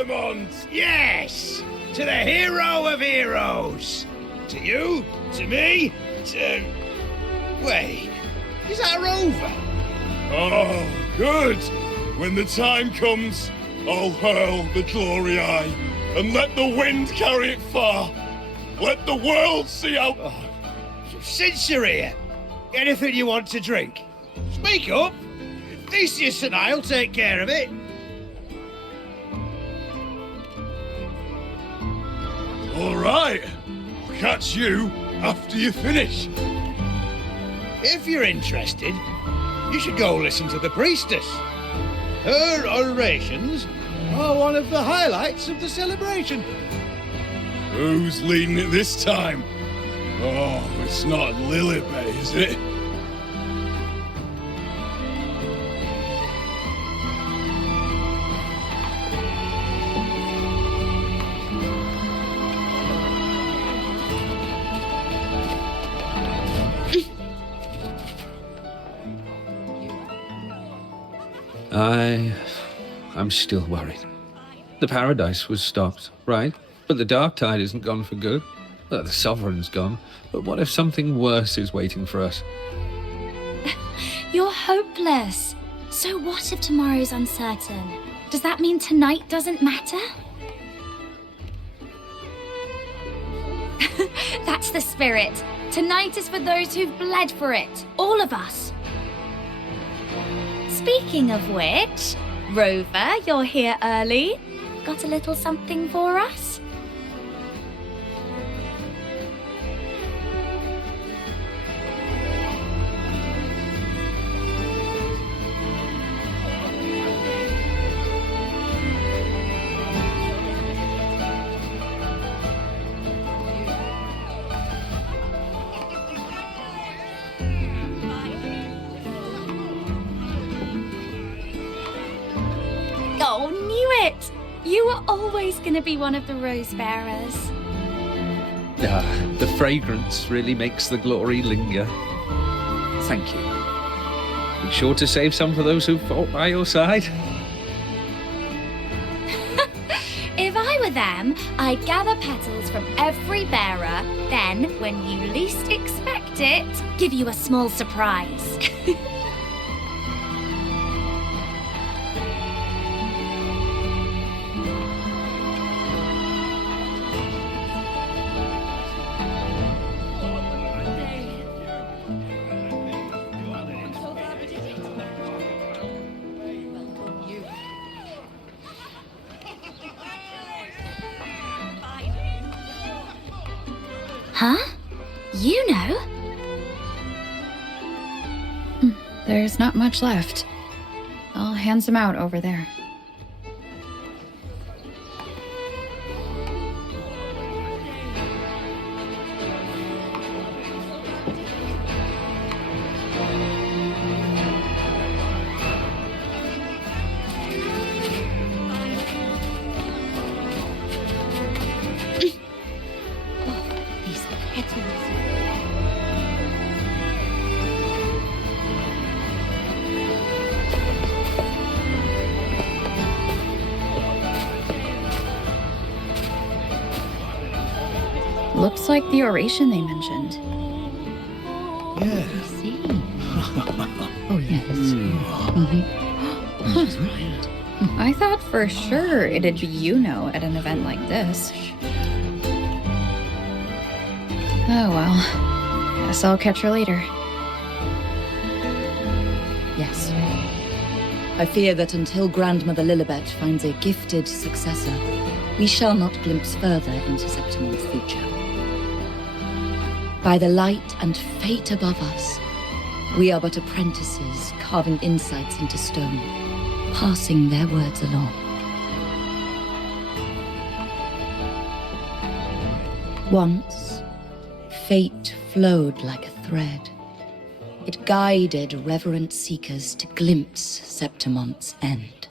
Septimond! Yes! To the hero of heroes! To you, to me, to... Wait, is that a rover? Oh, good! When the time comes, I'll hurl the glory eye, and let the wind carry it far. Let the world see how... Oh, since you're here, anything you want to drink? Speak up! Theseus and I'll take care of it. All right. I'll catch you after you finish. If you're interested, you should go listen to the priestess. Her orations are one of the highlights of the celebration. Who's leading it this time? Oh, it's not Lilibet, is it? I'm still worried. The paradise was stopped, right? But the dark tide isn't gone for good. The sovereign's gone. But what if something worse is waiting for us? You're hopeless. So what if tomorrow's uncertain? Does that mean tonight doesn't matter? That's the spirit. Tonight is for those who've bled for it. All of us. Speaking of which, Rover, you're here early. Got a little something for us? Oh, knew it! You were always going to be one of the rose bearers. The fragrance really makes the glory linger. Thank you. Be sure to save some for those who fought by your side. If I were them, I'd gather petals from every bearer, then, when you least expect it, give you a small surprise. Huh? Iuno? There's not much left. I'll hand some out over there. These petals. Looks like the oration they mentioned. Yeah. I see. Oh, yes. I thought for sure it'd be Iuno at an event like this. Oh well. Guess I'll catch her later. Yes. I fear that until Grandmother Lilibet finds a gifted successor, we shall not glimpse further into Septimond's future. By the light and fate above us, we are but apprentices carving insights into stone, passing their words along. Once, fate flowed like a thread. It guided reverent seekers to glimpse Septimond's end.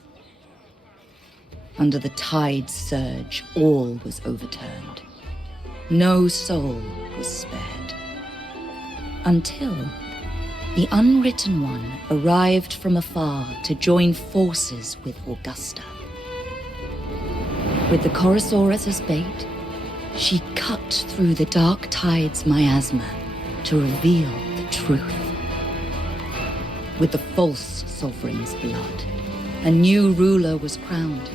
Under the tide's surge, all was overturned. No soul was spared. Until the Unwritten One arrived from afar to join forces with Augusta. With the Chorosaurus as bait, she cut through the dark tide's miasma to reveal the truth. With the false sovereign's blood, a new ruler was crowned.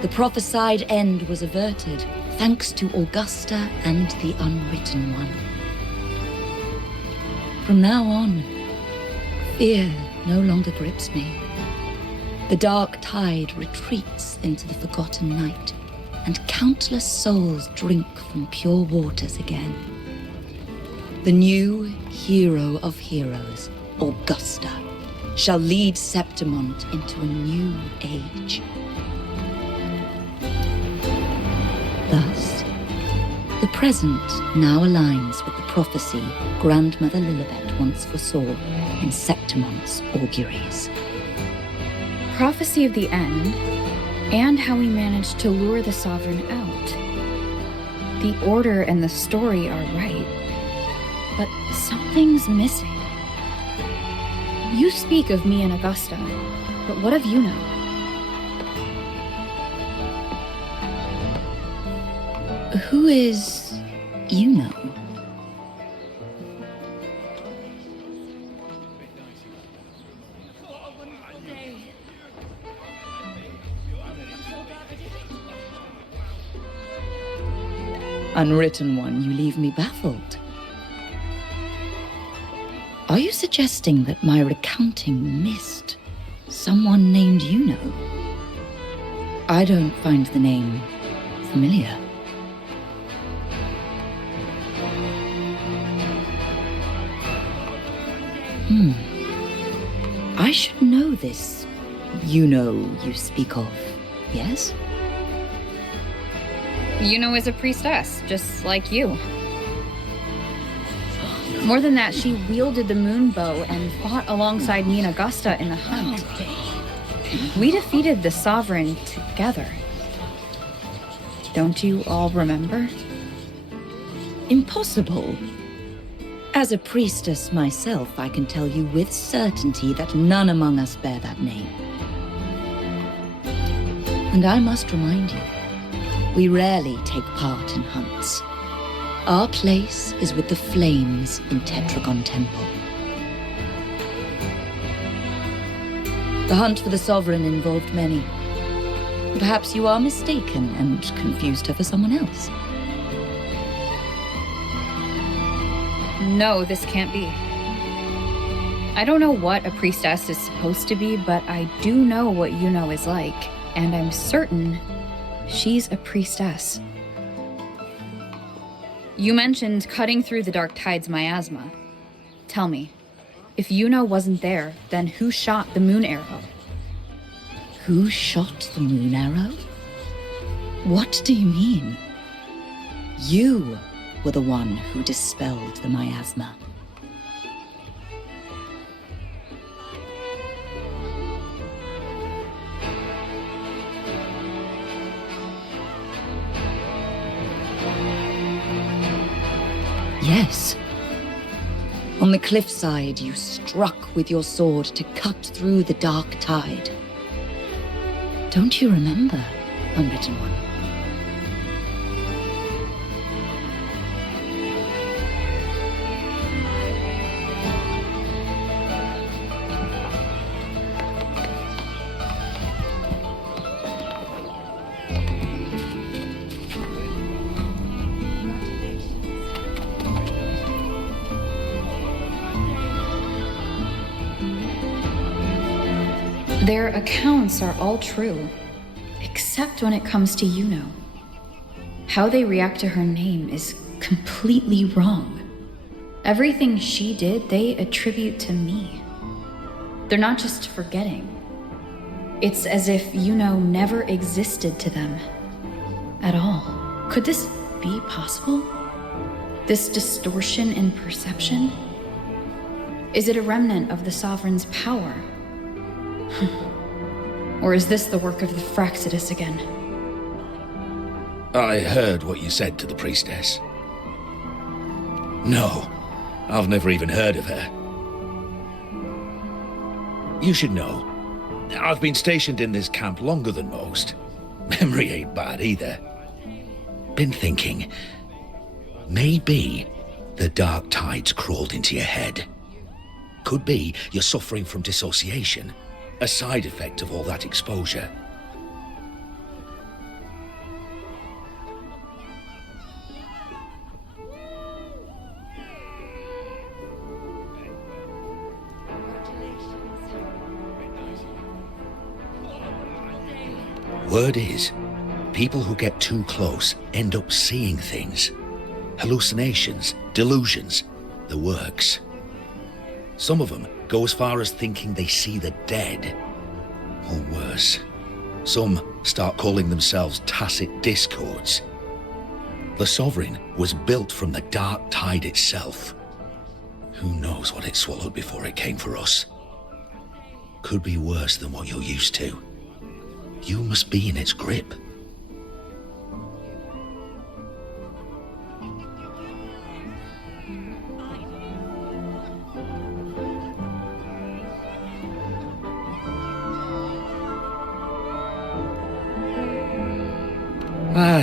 The prophesied end was averted, thanks to Augusta and the Unwritten One. From now on, fear no longer grips me. The dark tide retreats into the forgotten night, and countless souls drink from pure waters again. The new hero of heroes, Augusta, shall lead Septimont into a new age. Thus, the present now aligns with the prophecy Grandmother Lilibet once foresaw in Septimont's auguries. Prophecy of the end, and how we managed to lure the Sovereign out. The order and the story are right, but something's missing. You speak of me and Augusta, but what of Iuno? Who is Iuno? Unwritten One, you leave me baffled. Are you suggesting that my recounting missed someone named Iuno? I don't find the name familiar. I should know this Iuno you speak of, yes? Iuno is a priestess, just like you. More than that, she wielded the moon bow and fought alongside me and Augusta in the hunt. We defeated the Sovereign together. Don't you all remember? Impossible. As a priestess myself, I can tell you with certainty that none among us bear that name. And I must remind you, we rarely take part in hunts. Our place is with the flames in Tetragon Temple. The hunt for the Sovereign involved many. Perhaps you are mistaken and confused her for someone else. No, this can't be. I don't know what a priestess is supposed to be, but I do know what Iuno is like, and I'm certain she's a priestess. You mentioned cutting through the dark tide's miasma. Tell me, if Iuno wasn't there, then who shot the moon arrow? Who shot the moon arrow? What do you mean? You were the one who dispelled the miasma. Yes. On the cliffside, you struck with your sword to cut through the dark tide. Don't you remember, Unwritten One? Their accounts are all true, except when it comes to Iuno. How they react to her name is completely wrong. Everything she did, they attribute to me. They're not just forgetting. It's as if Iuno never existed to them at all. Could this be possible? This distortion in perception? Is it a remnant of the Sovereign's power? Or is this the work of the Fraxidus again? I heard what you said to the priestess. No, I've never even heard of her. You should know, I've been stationed in this camp longer than most. Memory ain't bad either. Been thinking, maybe the dark tides crawled into your head. Could be you're suffering from dissociation, a side effect of all that exposure. Word is, people who get too close end up seeing things. Hallucinations, delusions, the works. Some of them go as far as thinking they see the dead. Or worse, some start calling themselves tacit discords. The Sovereign was built from the dark tide itself. Who knows what it swallowed before it came for us? Could be worse than what you're used to. You must be in its grip.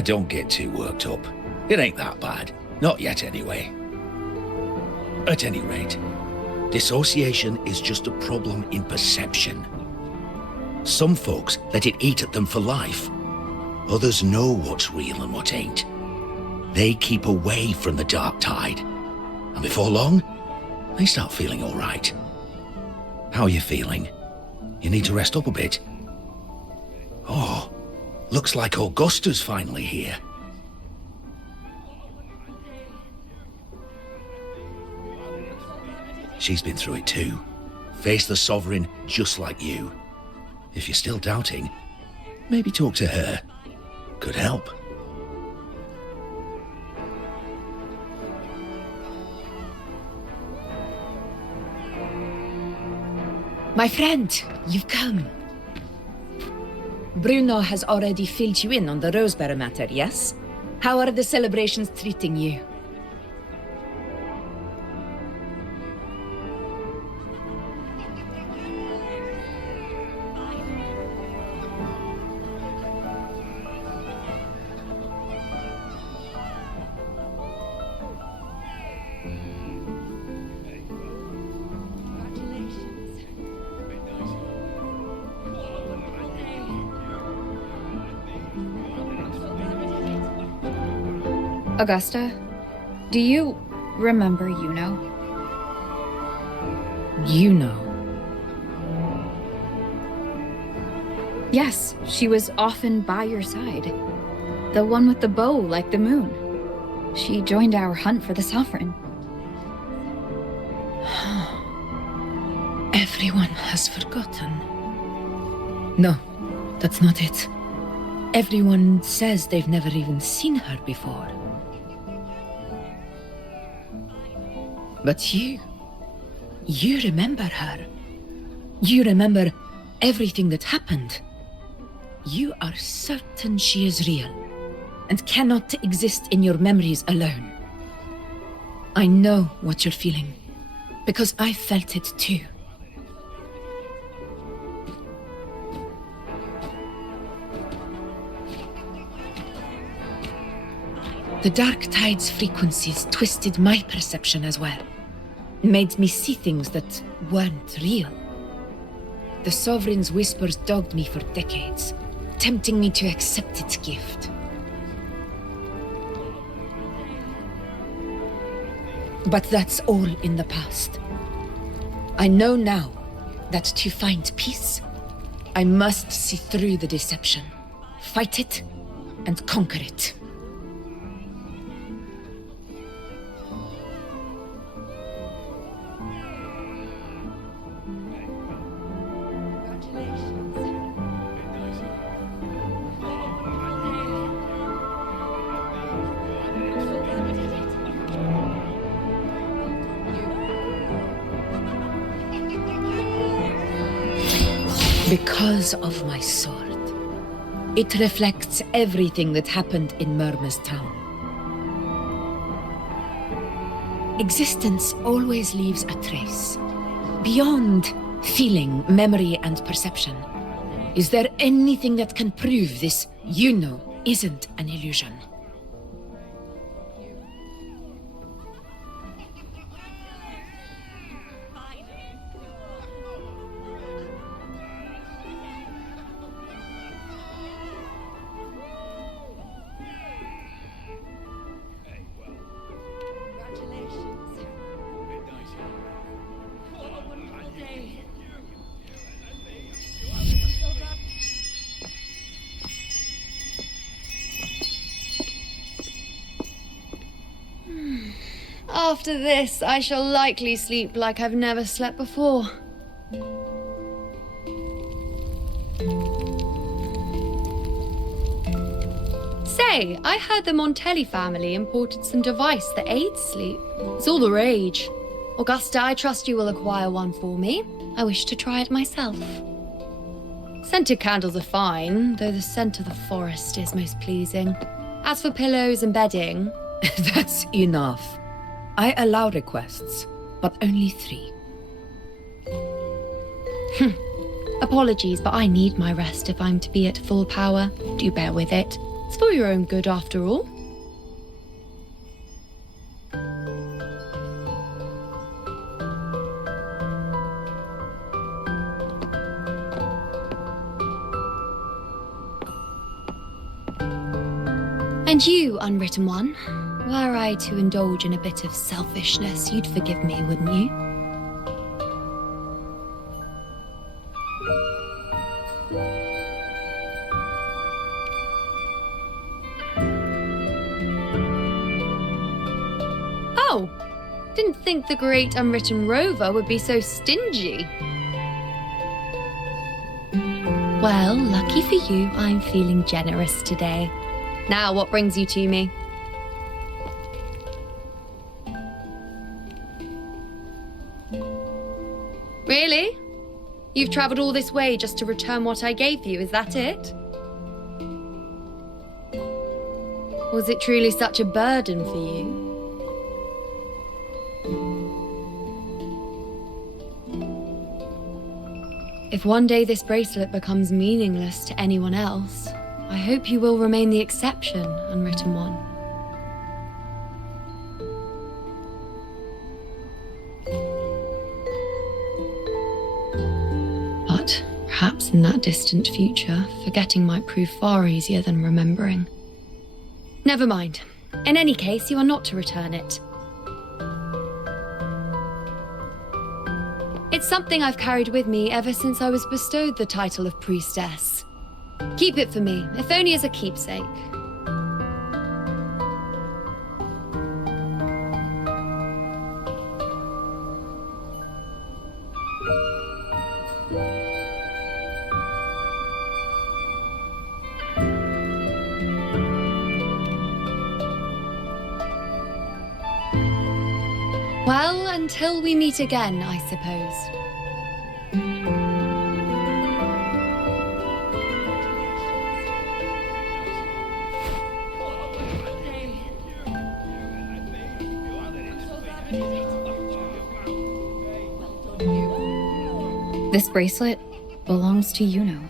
Don't get too worked up. It ain't that bad. Not yet, anyway. At any rate, dissociation is just a problem in perception. Some folks let it eat at them for life. Others know what's real and what ain't. They keep away from the dark tide. And before long, they start feeling all right. How are you feeling? You need to rest up a bit. Oh, looks like Augusta's finally here. She's been through it too. Faced the Sovereign just like you. If you're still doubting, maybe talk to her. Could help. My friend, you've come. Bruno has already filled you in on the Rosebearer matter, yes? How are the celebrations treating you? Augusta, do you remember Iuno? Iuno? Yes, she was often by your side. The one with the bow like the moon. She joined our hunt for the Sovereign. Everyone has forgotten. No, that's not it. Everyone says they've never even seen her before. But you remember her. You remember everything that happened. You are certain she is real, and cannot exist in your memories alone. I know what you're feeling, because I felt it too. The dark tide's frequencies twisted my perception as well. Made me see things that weren't real. The Sovereign's whispers dogged me for decades, tempting me to accept its gift. But that's all in the past. I know now that to find peace, I must see through the deception, fight it, and conquer it. Because of my sword. It reflects everything that happened in Murmur's town. Existence always leaves a trace. Beyond feeling, memory, and perception. Is there anything that can prove this Iuno isn't an illusion. After this, I shall likely sleep like I've never slept before. Say, I heard the Montelli family imported some device that aids sleep. It's all the rage. Augusta, I trust you will acquire one for me. I wish to try it myself. Scented candles are fine, though the scent of the forest is most pleasing. As for pillows and bedding... That's enough. I allow requests, but only 3. Apologies, but I need my rest if I'm to be at full power. Do bear with it. It's for your own good, after all. And you, unwritten one, were I to indulge in a bit of selfishness, you'd forgive me, wouldn't you? Oh, didn't think the great unwritten rover would be so stingy. Well, lucky for you, I'm feeling generous today. Now, what brings you to me? Really? You've travelled all this way just to return what I gave you, is that it? Was it truly such a burden for you? If one day this bracelet becomes meaningless to anyone else, I hope you will remain the exception, unwritten one. But perhaps in that distant future, forgetting might prove far easier than remembering. Never mind. In any case, you are not to return it. It's something I've carried with me ever since I was bestowed the title of priestess. Keep it for me, if only as a keepsake. Well, until we meet again, I suppose. This bracelet belongs to Iuno.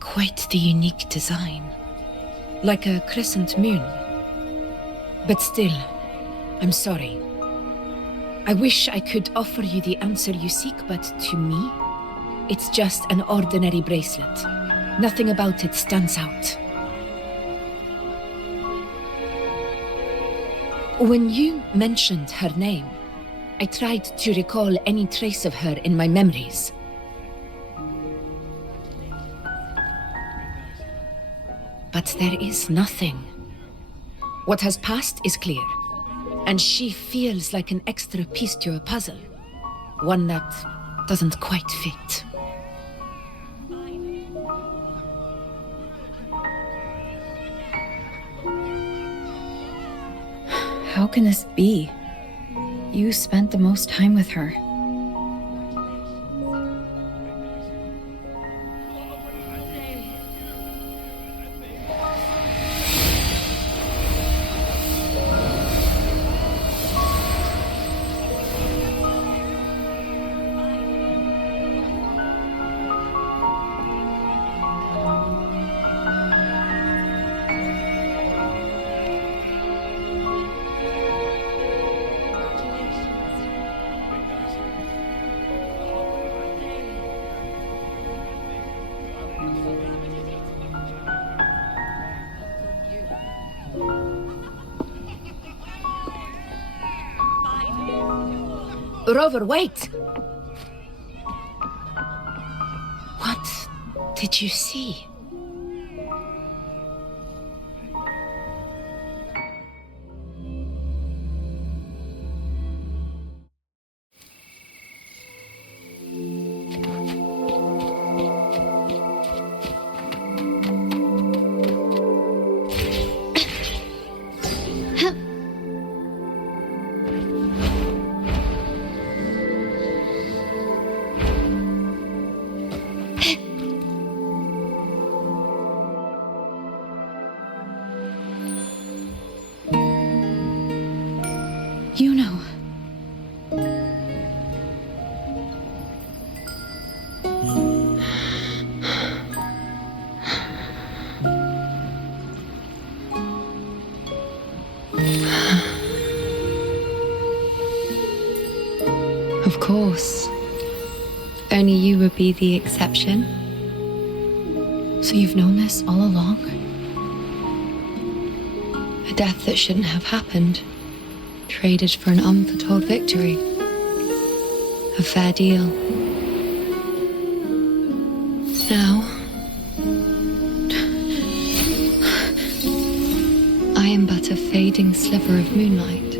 Quite the unique design. Like a crescent moon. But still, I'm sorry. I wish I could offer you the answer you seek, but to me, it's just an ordinary bracelet. Nothing about it stands out. When you mentioned her name, I tried to recall any trace of her in my memories. But there is nothing. What has passed is clear, and she feels like an extra piece to a puzzle. One that doesn't quite fit. How can this be? You spent the most time with her. Rover, wait! What did you see? Iuno. Of course. Only you would be the exception. So you've known this all along? A death that shouldn't have happened. Traded for an unforetold victory. A fair deal. Now, I am but a fading sliver of moonlight.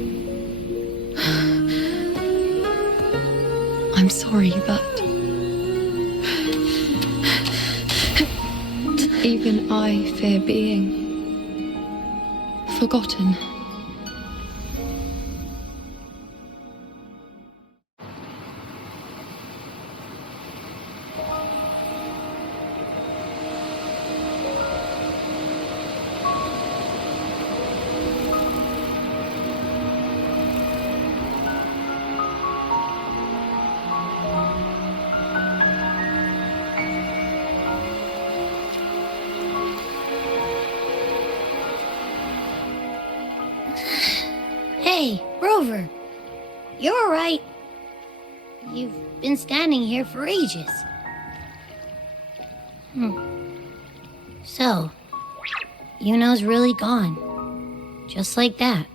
I'm sorry, but even I fear being forgotten. Hey, Rover. You're all right. You've been standing here for ages. So, Iuno's really gone. Just like that.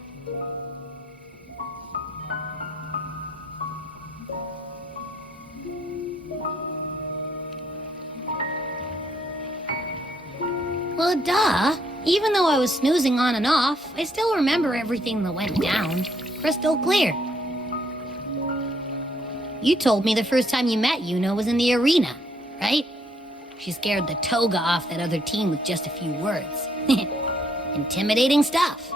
Well, duh. Even though I was snoozing on and off, I still remember everything that went down. Crystal clear. You told me the first time you met Iuno was in the arena, right? She scared the toga off that other team with just a few words. Intimidating stuff.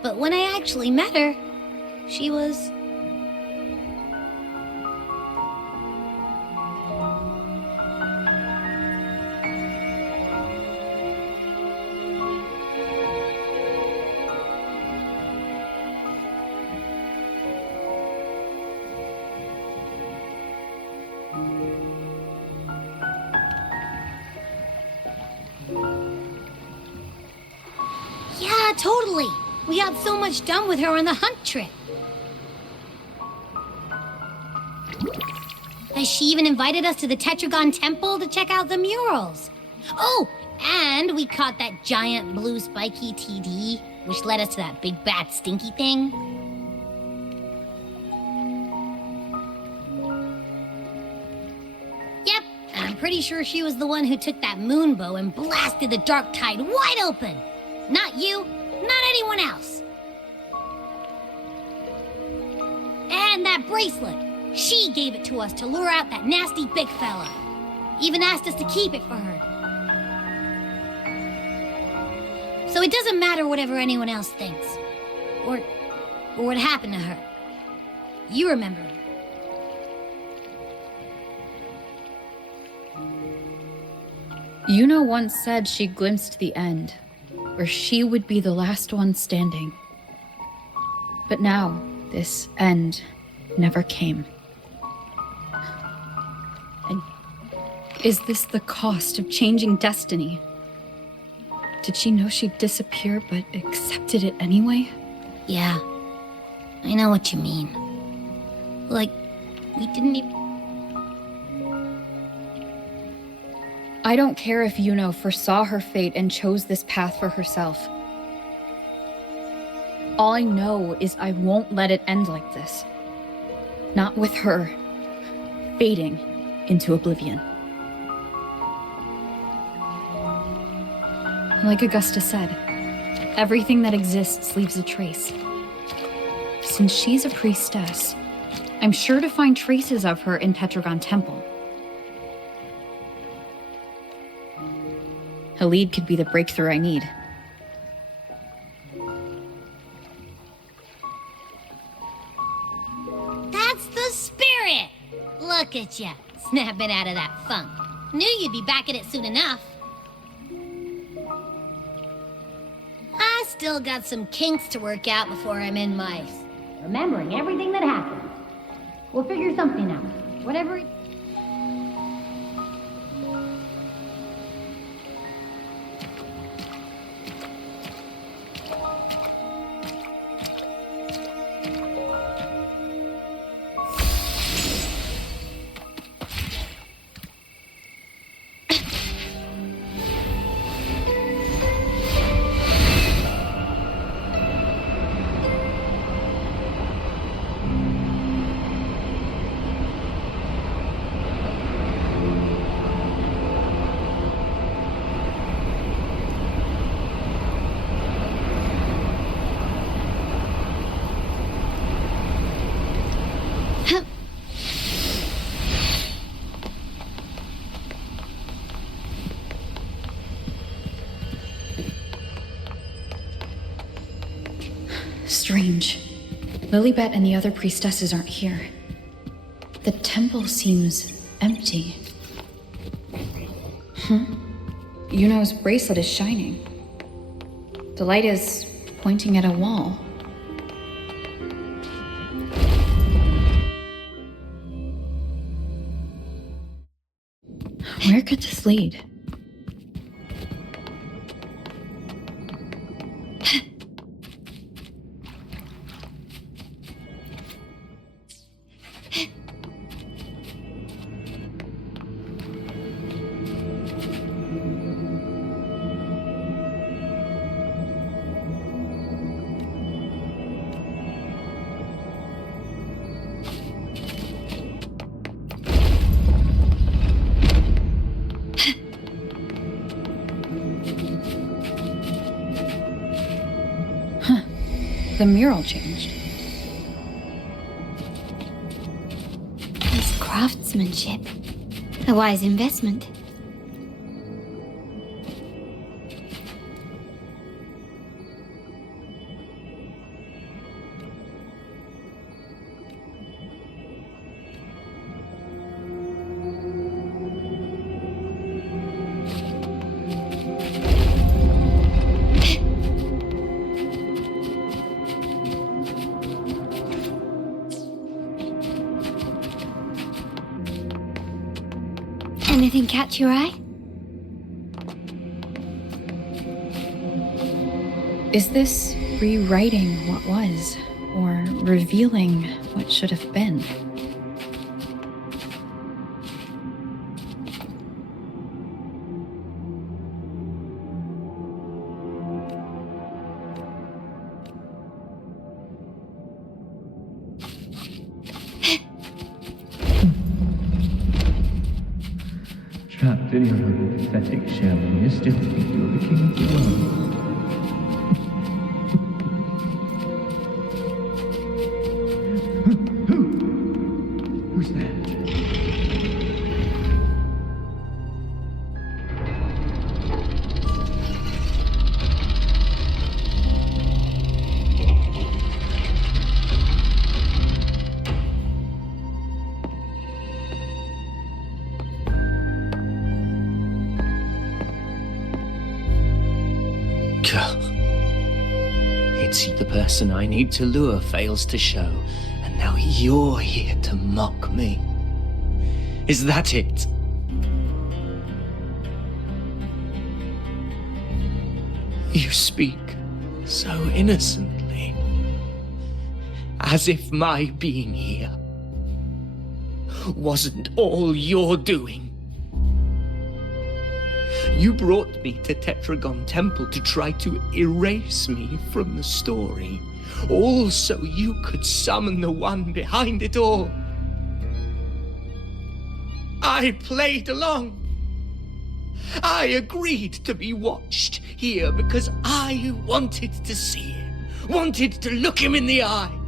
But when I actually met her, she was... Yeah, totally. We got so much done with her on the hunt trip. She even invited us to the Tetragon Temple to check out the murals. Oh, and we caught that giant blue spiky TD, which led us to that big bad stinky thing. Yep, I'm pretty sure she was the one who took that moon bow and blasted the dark tide wide open. Not you, not anyone else. And that bracelet. She gave it to us to lure out that nasty big fella. Even asked us to keep it for her. So it doesn't matter whatever anyone else thinks. Or what happened to her. You remember her. Iuno once said she glimpsed the end, where she would be the last one standing. But now, this end never came. And is this the cost of changing destiny? Did she know she'd disappear, but accepted it anyway? Yeah, I know what you mean. Like, we didn't even... I don't care if Iuno foresaw her fate and chose this path for herself. All I know is I won't let it end like this. Not with her fading into oblivion. Like Augusta said, everything that exists leaves a trace. Since she's a priestess, I'm sure to find traces of her in Petragon Temple. A lead could be the breakthrough I need. That's the spirit! Look at ya, snapping out of that funk. Knew you'd be back at it soon enough. I still got some kinks to work out before I'm in my... remembering everything that happened. We'll figure something out. Whatever it... Strange. Lilibet and the other priestesses aren't here. The temple seems empty. Iuno's bracelet is shining. The light is pointing at a wall. Where could this lead? The mural changed. Nice craftsmanship. A wise investment. Anything catch your eye? Is this rewriting what was, or revealing what should have been? Trapped in your own pathetic shell, and you still think you're the king of the world. Who's there? It's the person I need to lure fails to show, and now you're here to mock me. Is that it? You speak so innocently, as if my being here wasn't all you're doing. You brought me to Tetragon Temple to try to erase me from the story, all so you could summon the one behind it all. I played along. I agreed to be watched here because I wanted to see him, wanted to look him in the eye.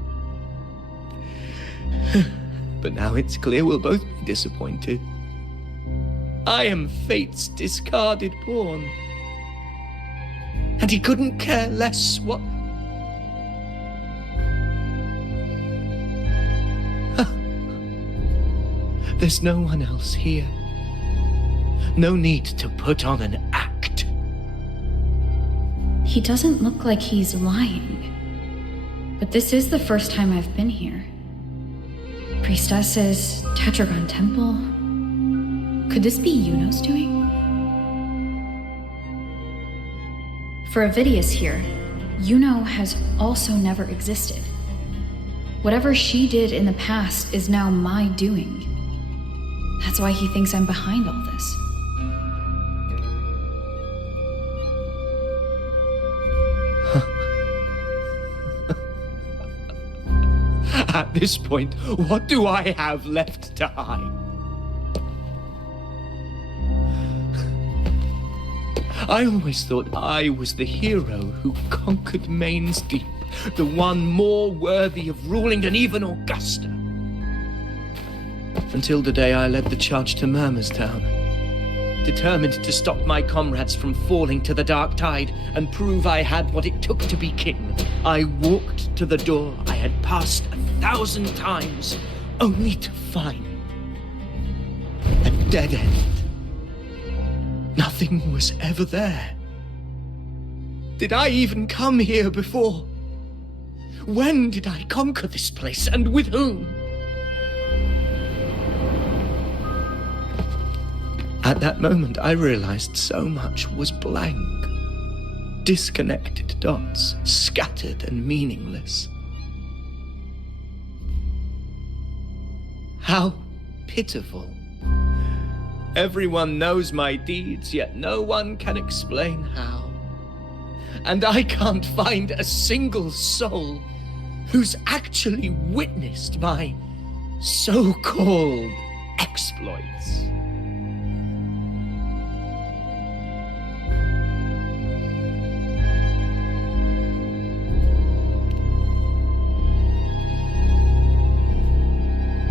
But now it's clear we'll both be disappointed. I am fate's discarded pawn. And he couldn't care less what... There's no one else here. No need to put on an act. He doesn't look like he's lying. But this is the first time I've been here. Priestesses, Tetragon Temple. Could this be Iuno's doing? For Avidius here, Iuno has also never existed. Whatever she did in the past is now my doing. That's why he thinks I'm behind all this. At this point, what do I have left to hide? I always thought I was the hero who conquered Main's Deep, the one more worthy of ruling than even Augusta. Until the day I led the charge to Murmur's Town, determined to stop my comrades from falling to the dark tide and prove I had what it took to be king. I walked to the door I had passed 1,000 times, only to find a dead end. Nothing was ever there. Did I even come here before? When did I conquer this place, and with whom? At that moment, I realized so much was blank. Disconnected dots, scattered and meaningless. How pitiful. Everyone knows my deeds, yet no one can explain how. And I can't find a single soul who's actually witnessed my so-called exploits.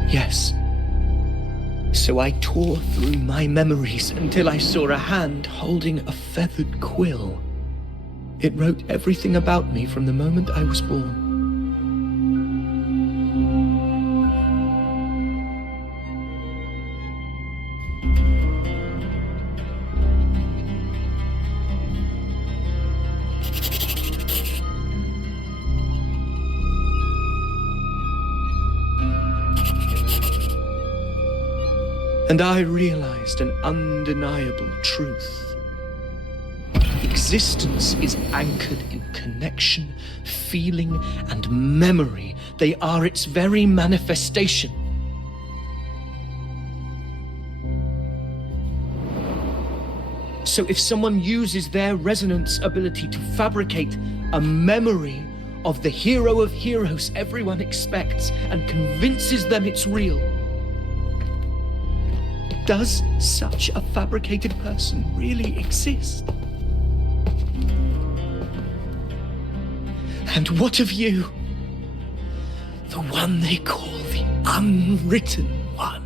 Yes. So I tore through my memories until I saw a hand holding a feathered quill. It wrote everything about me from the moment I was born. And I realized an undeniable truth. Existence is anchored in connection, feeling, and memory. They are its very manifestation. So if someone uses their resonance ability to fabricate a memory of the hero of heroes everyone expects and convinces them it's real, does such a fabricated person really exist? And what of you? The one they call the unwritten one.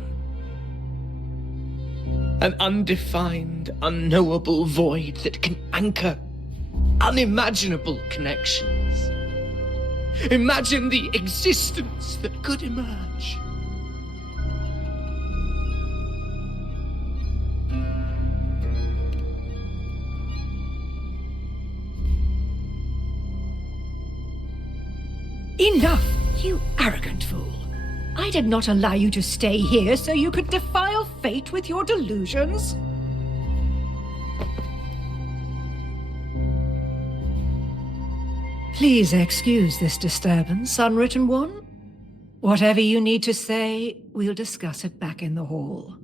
An undefined, unknowable void that can anchor unimaginable connections. Imagine the existence that could emerge. Enough, you arrogant fool. I did not allow you to stay here so you could defile fate with your delusions. Please excuse this disturbance, Unwritten One. Whatever you need to say, we'll discuss it back in the hall.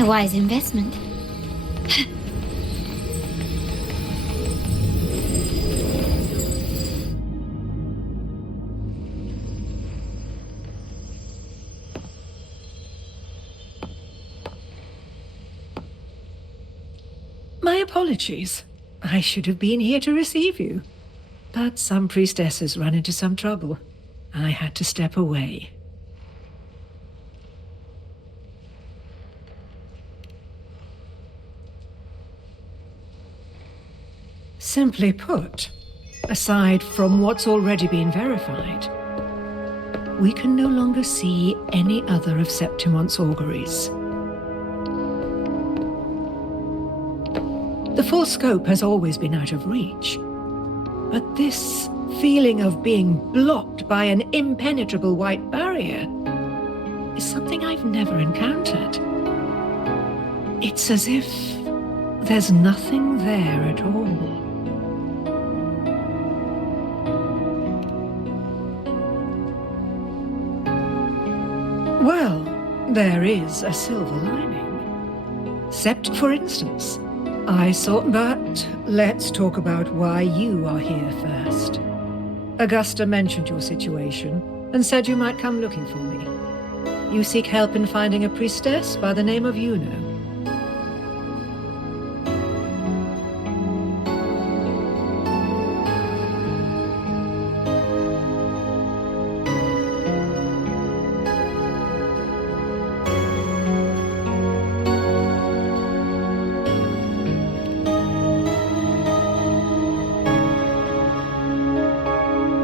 A wise investment. My apologies. I should have been here to receive you. But some priestesses ran into some trouble. I had to step away. Simply put, aside from what's already been verified, we can no longer see any other of Septimon's auguries. The full scope has always been out of reach, but this feeling of being blocked by an impenetrable white barrier is something I've never encountered. It's as if there's nothing there at all. Well, there is a silver lining. Sept, for instance. But let's talk about why you are here first. Augusta mentioned your situation and said you might come looking for me. You seek help in finding a priestess by the name of Iuno.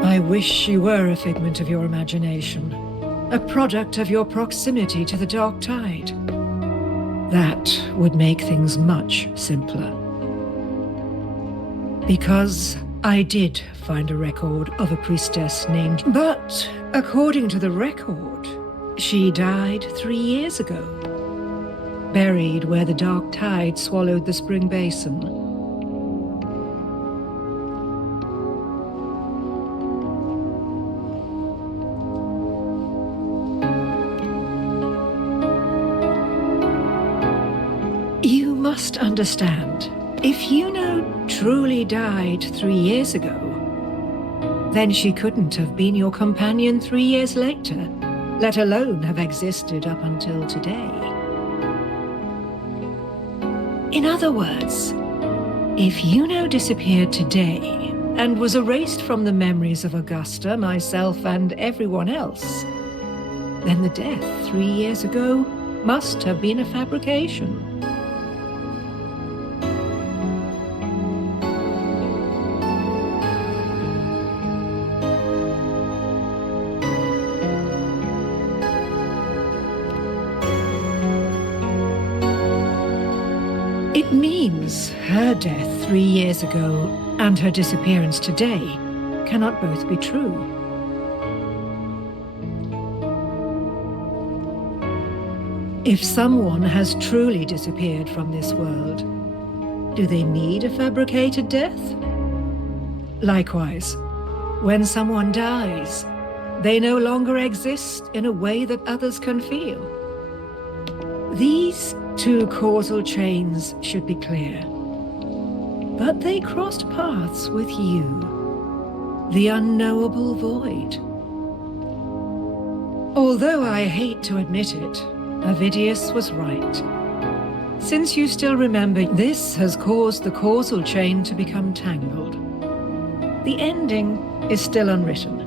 I wish she were a figment of your imagination, a product of your proximity to the Dark Tide. That would make things much simpler. Because I did find a record of a priestess named... But, according to the record, she died 3 years ago, buried where the Dark Tide swallowed the Spring Basin. You must understand, if Iuno truly died 3 years ago, then she couldn't have been your companion 3 years later, let alone have existed up until today. In other words, if Iuno disappeared today and was erased from the memories of Augusta, myself, and everyone else, then the death 3 years ago must have been a fabrication. It means her death 3 years ago and her disappearance today cannot both be true. If someone has truly disappeared from this world, do they need a fabricated death? Likewise, when someone dies, they no longer exist in a way that others can feel. These two causal chains should be clear. But they crossed paths with you, the unknowable void. Although I hate to admit it, Avidius was right. Since you still remember, this has caused the causal chain to become tangled. The ending is still unwritten.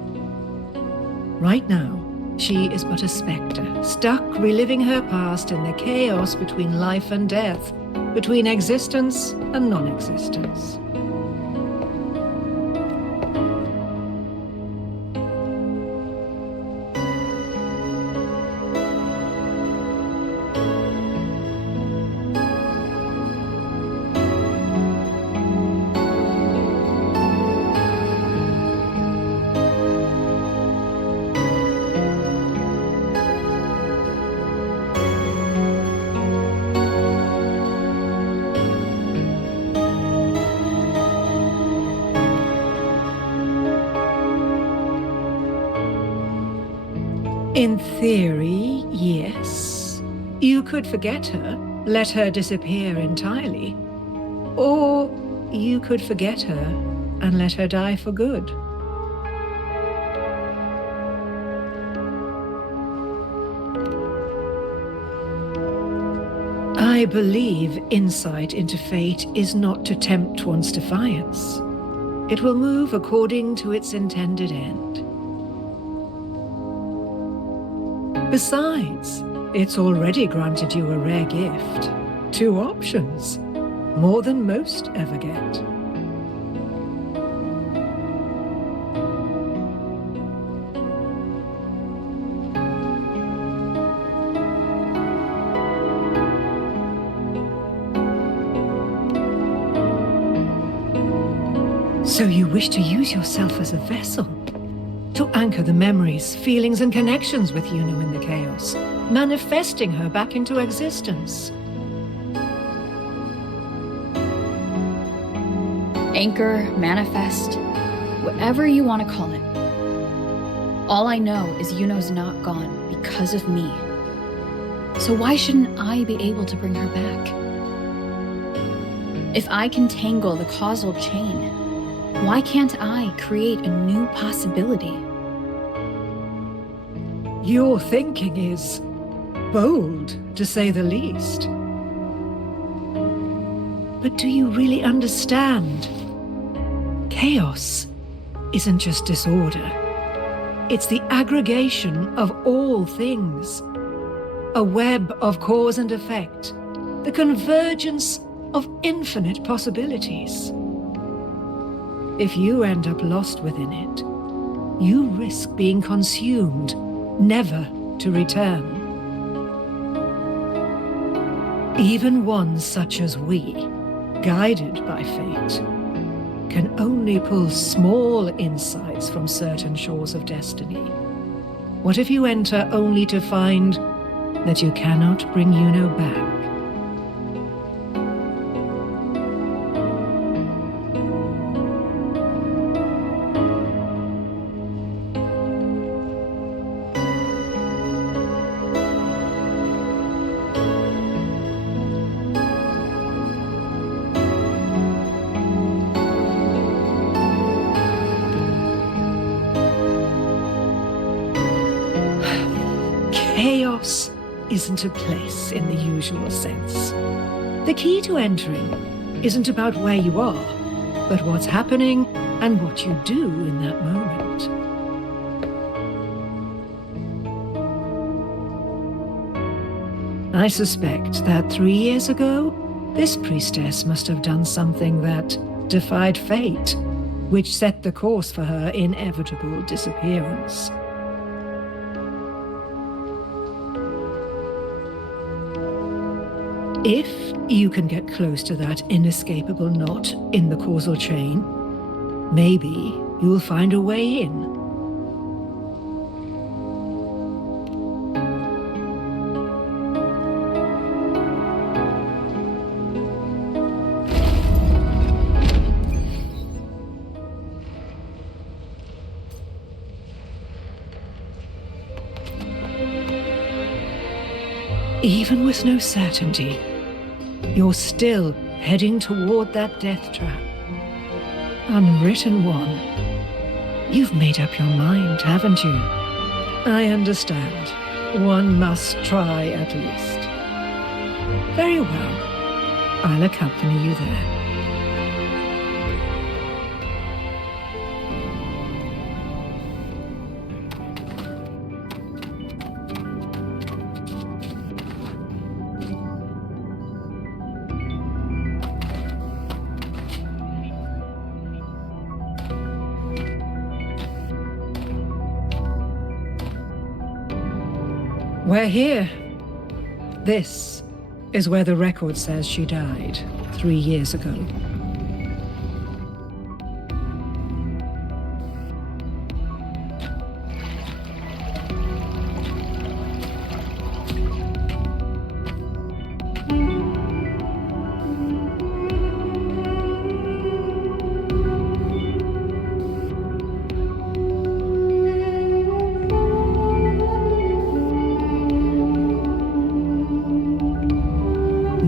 Right now, she is but a spectre, stuck reliving her past in the chaos between life and death, between existence and non-existence. In theory, yes. You could forget her, let her disappear entirely, or you could forget her and let her die for good. I believe insight into fate is not to tempt one's defiance. It will move according to its intended end. Besides, it's already granted you a rare gift. 2 options, more than most ever get. So you wish to use yourself as a vessel, to anchor the memories, feelings, and connections with Iuno in the chaos, manifesting her back into existence. Anchor, manifest, whatever you want to call it. All I know is Iuno's not gone because of me. So why shouldn't I be able to bring her back? If I can tangle the causal chain, why can't I create a new possibility? Your thinking is bold, to say the least. But do you really understand? Chaos isn't just disorder. It's the aggregation of all things. A web of cause and effect. The convergence of infinite possibilities. If you end up lost within it, you risk being consumed, never to return. Even ones such as we, guided by fate, can only pull small insights from certain shores of destiny. What if you enter only to find that you cannot bring Iuno back? Chaos isn't a place in the usual sense. The key to entering isn't about where you are, but what's happening and what you do in that moment. I suspect that 3 years ago, this priestess must have done something that defied fate, which set the course for her inevitable disappearance. If you can get close to that inescapable knot in the causal chain, maybe you'll find a way in. Even with no certainty, you're still heading toward that death trap. Unwritten one. You've made up your mind, haven't you? I understand. One must try at least. Very well. I'll accompany you there. We're here. This is where the record says she died 3 years ago.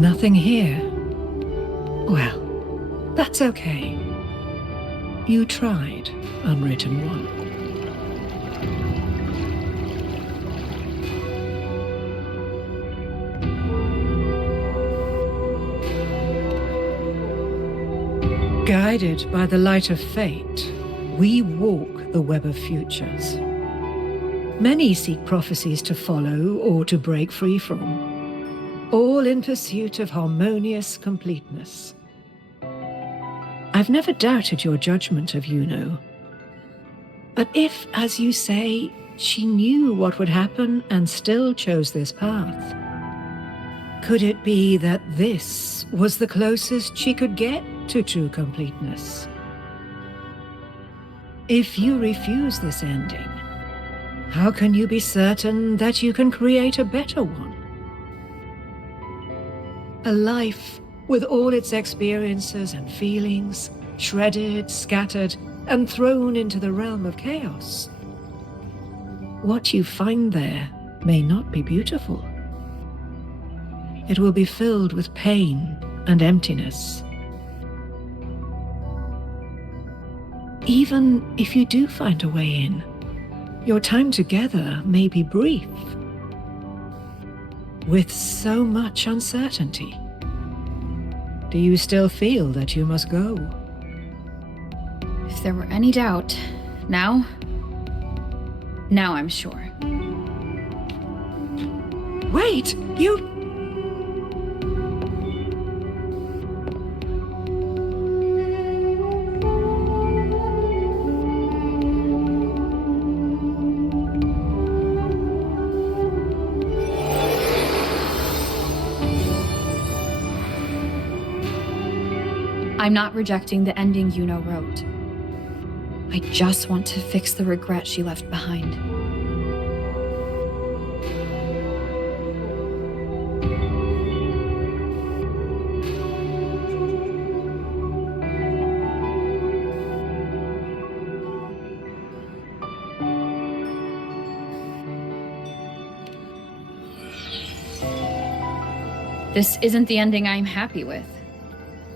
Nothing here. Well, that's okay. You tried, Unwritten One. Guided by the light of fate, we walk the web of futures. Many seek prophecies to follow or to break free from, all in pursuit of harmonious completeness. I've never doubted your judgment of Iuno. But if, as you say, she knew what would happen and still chose this path, could it be that this was the closest she could get to true completeness? If you refuse this ending, how can you be certain that you can create a better one? A life with all its experiences and feelings, shredded, scattered, and thrown into the realm of chaos. What you find there may not be beautiful. It will be filled with pain and emptiness. Even if you do find a way in, your time together may be brief, with so much uncertainty. Do you still feel that you must go? If there were any doubt, now I'm sure. Wait, you... I'm not rejecting the ending Iuno wrote. I just want to fix the regret she left behind. This isn't the ending I'm happy with.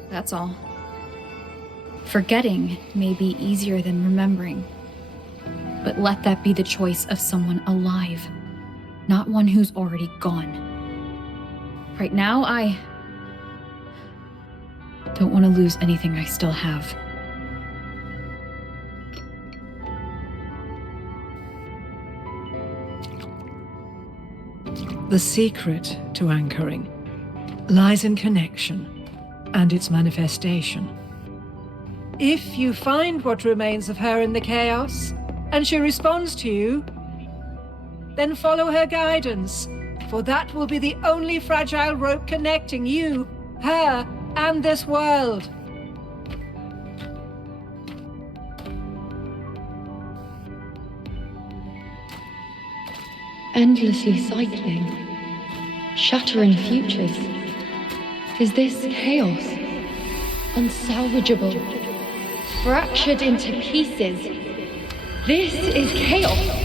That's all. Forgetting may be easier than remembering. But let that be the choice of someone alive, not one who's already gone. Right now, I don't want to lose anything I still have. The secret to anchoring lies in connection and its manifestation. If you find what remains of her in the chaos, and she responds to you, then follow her guidance, for that will be the only fragile rope connecting you, her, and this world. Endlessly cycling, shattering futures. Is this chaos? Unsalvageable, fractured into pieces. This is chaos.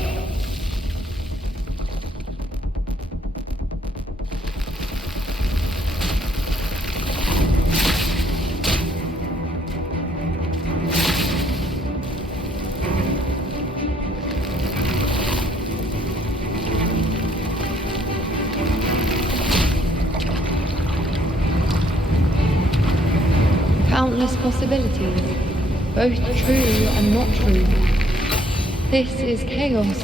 Countless possibilities, both true and not true. This is chaos.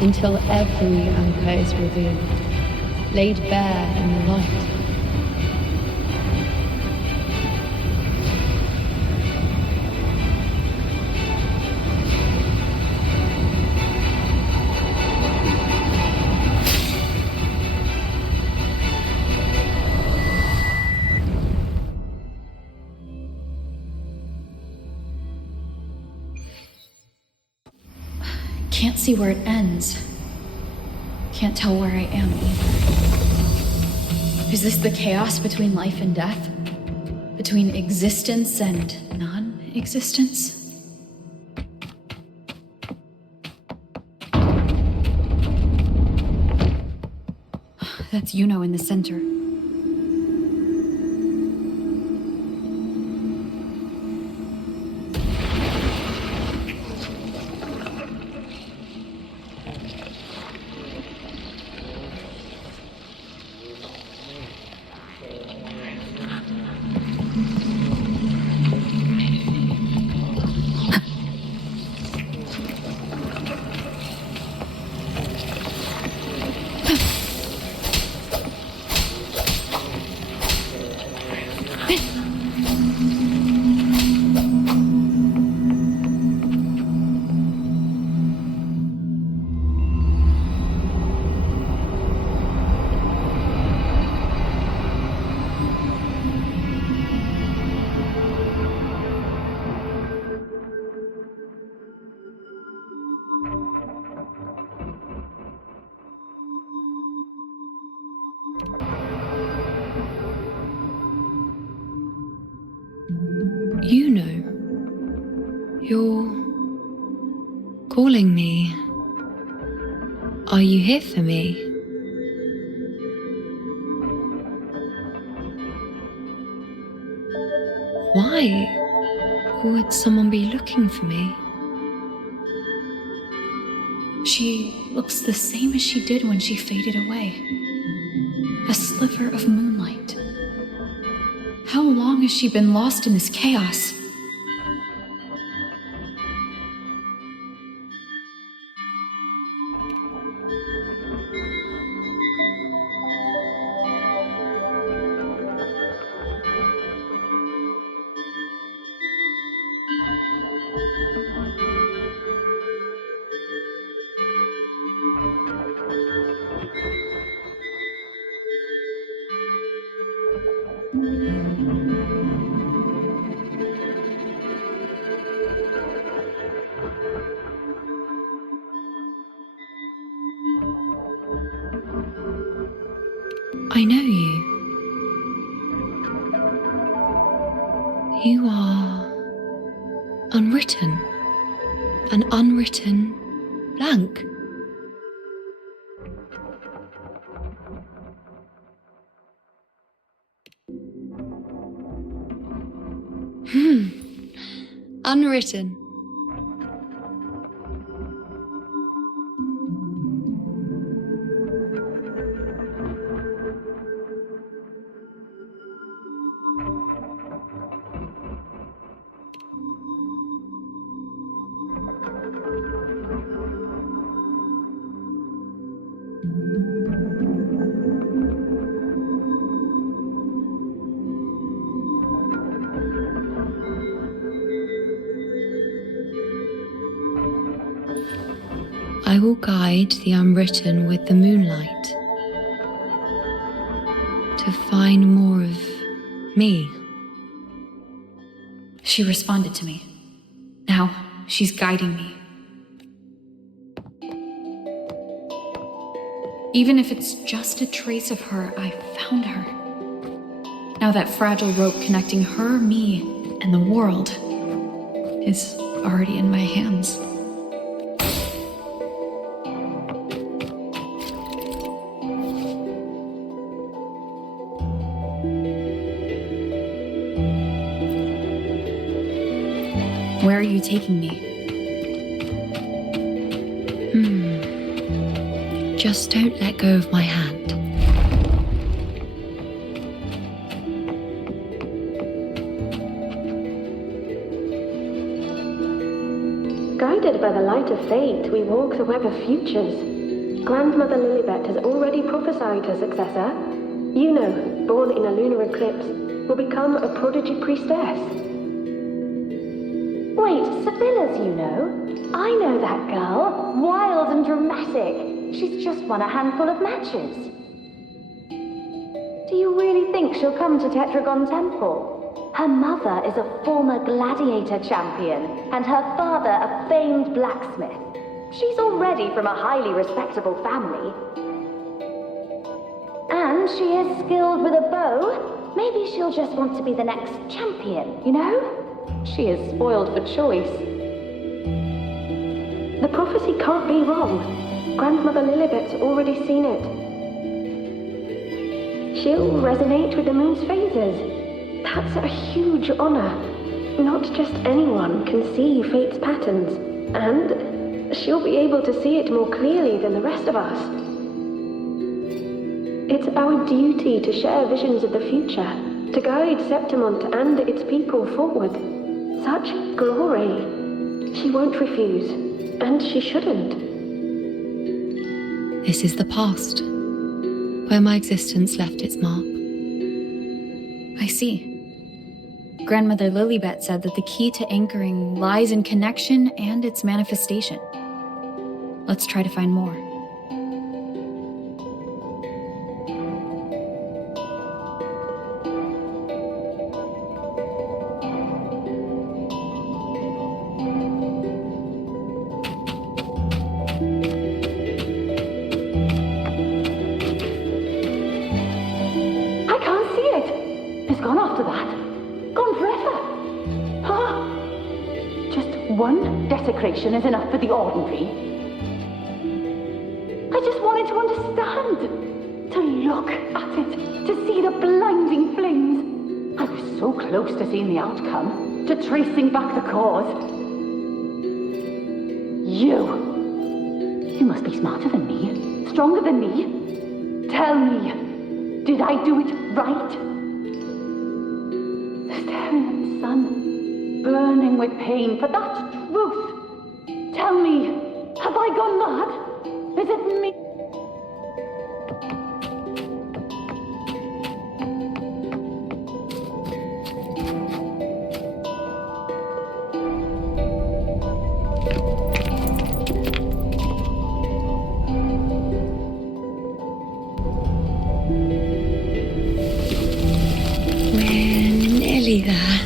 Until every anchor is revealed, laid bare in the light. Can't see where it ends. Can't tell where I am either. Is this the chaos between life and death? Between existence and non-existence? That's Iuno in the center. Iuno, you're calling me. Are you here for me? Why would someone be looking for me? She looks the same as she did when she faded away. A sliver of moonlight. How long has she been lost in this chaos? I know you. You are unwritten. An unwritten blank. Unwritten. I will guide the unwritten with the moonlight to find more of me. She responded to me. Now, she's guiding me. Even if it's just a trace of her, I found her. Now that fragile rope connecting her, me, and the world is already in my hands. Where are you taking me? Just don't let go of my hand. Guided by the light of fate, we walk the web of futures. Grandmother Lilibet has already prophesied her successor. Iuno, born in a lunar eclipse, will become a prodigy priestess. Wait, Sibylla's Iuno? I know that girl. Wild and dramatic. She's just won a handful of matches. Do you really think she'll come to Tetragon Temple? Her mother is a former gladiator champion, and her father a famed blacksmith. She's already from a highly respectable family. And she is skilled with a bow. Maybe she'll just want to be the next champion, you know? She is spoiled for choice. The prophecy can't be wrong. Grandmother Lilibet's already seen it. she'll resonate with the moon's phases. That's a huge honor. Not just anyone can see fate's patterns, and she'll be able to see it more clearly than the rest of us. It's our duty to share visions of the future, to guide Septimont and its people forward. Such glory. She won't refuse, and she shouldn't. This is the past, where my existence left its mark. I see. Grandmother Lilibet said that the key to anchoring lies in connection and its manifestation. Let's try to find more. I can't see it. It's gone after that. Gone forever. Ah. Just one desecration is enough for the ordinary. I just wanted to understand. To look at it. To see the blinding flames. I was so close to seeing the outcome. To tracing back the cause. You must be smarter than me. Stronger than me. Tell me, did I do it right? Staring at the sun, burning with pain for that truth. Tell me, have I gone mad? Is it me? We're nearly there.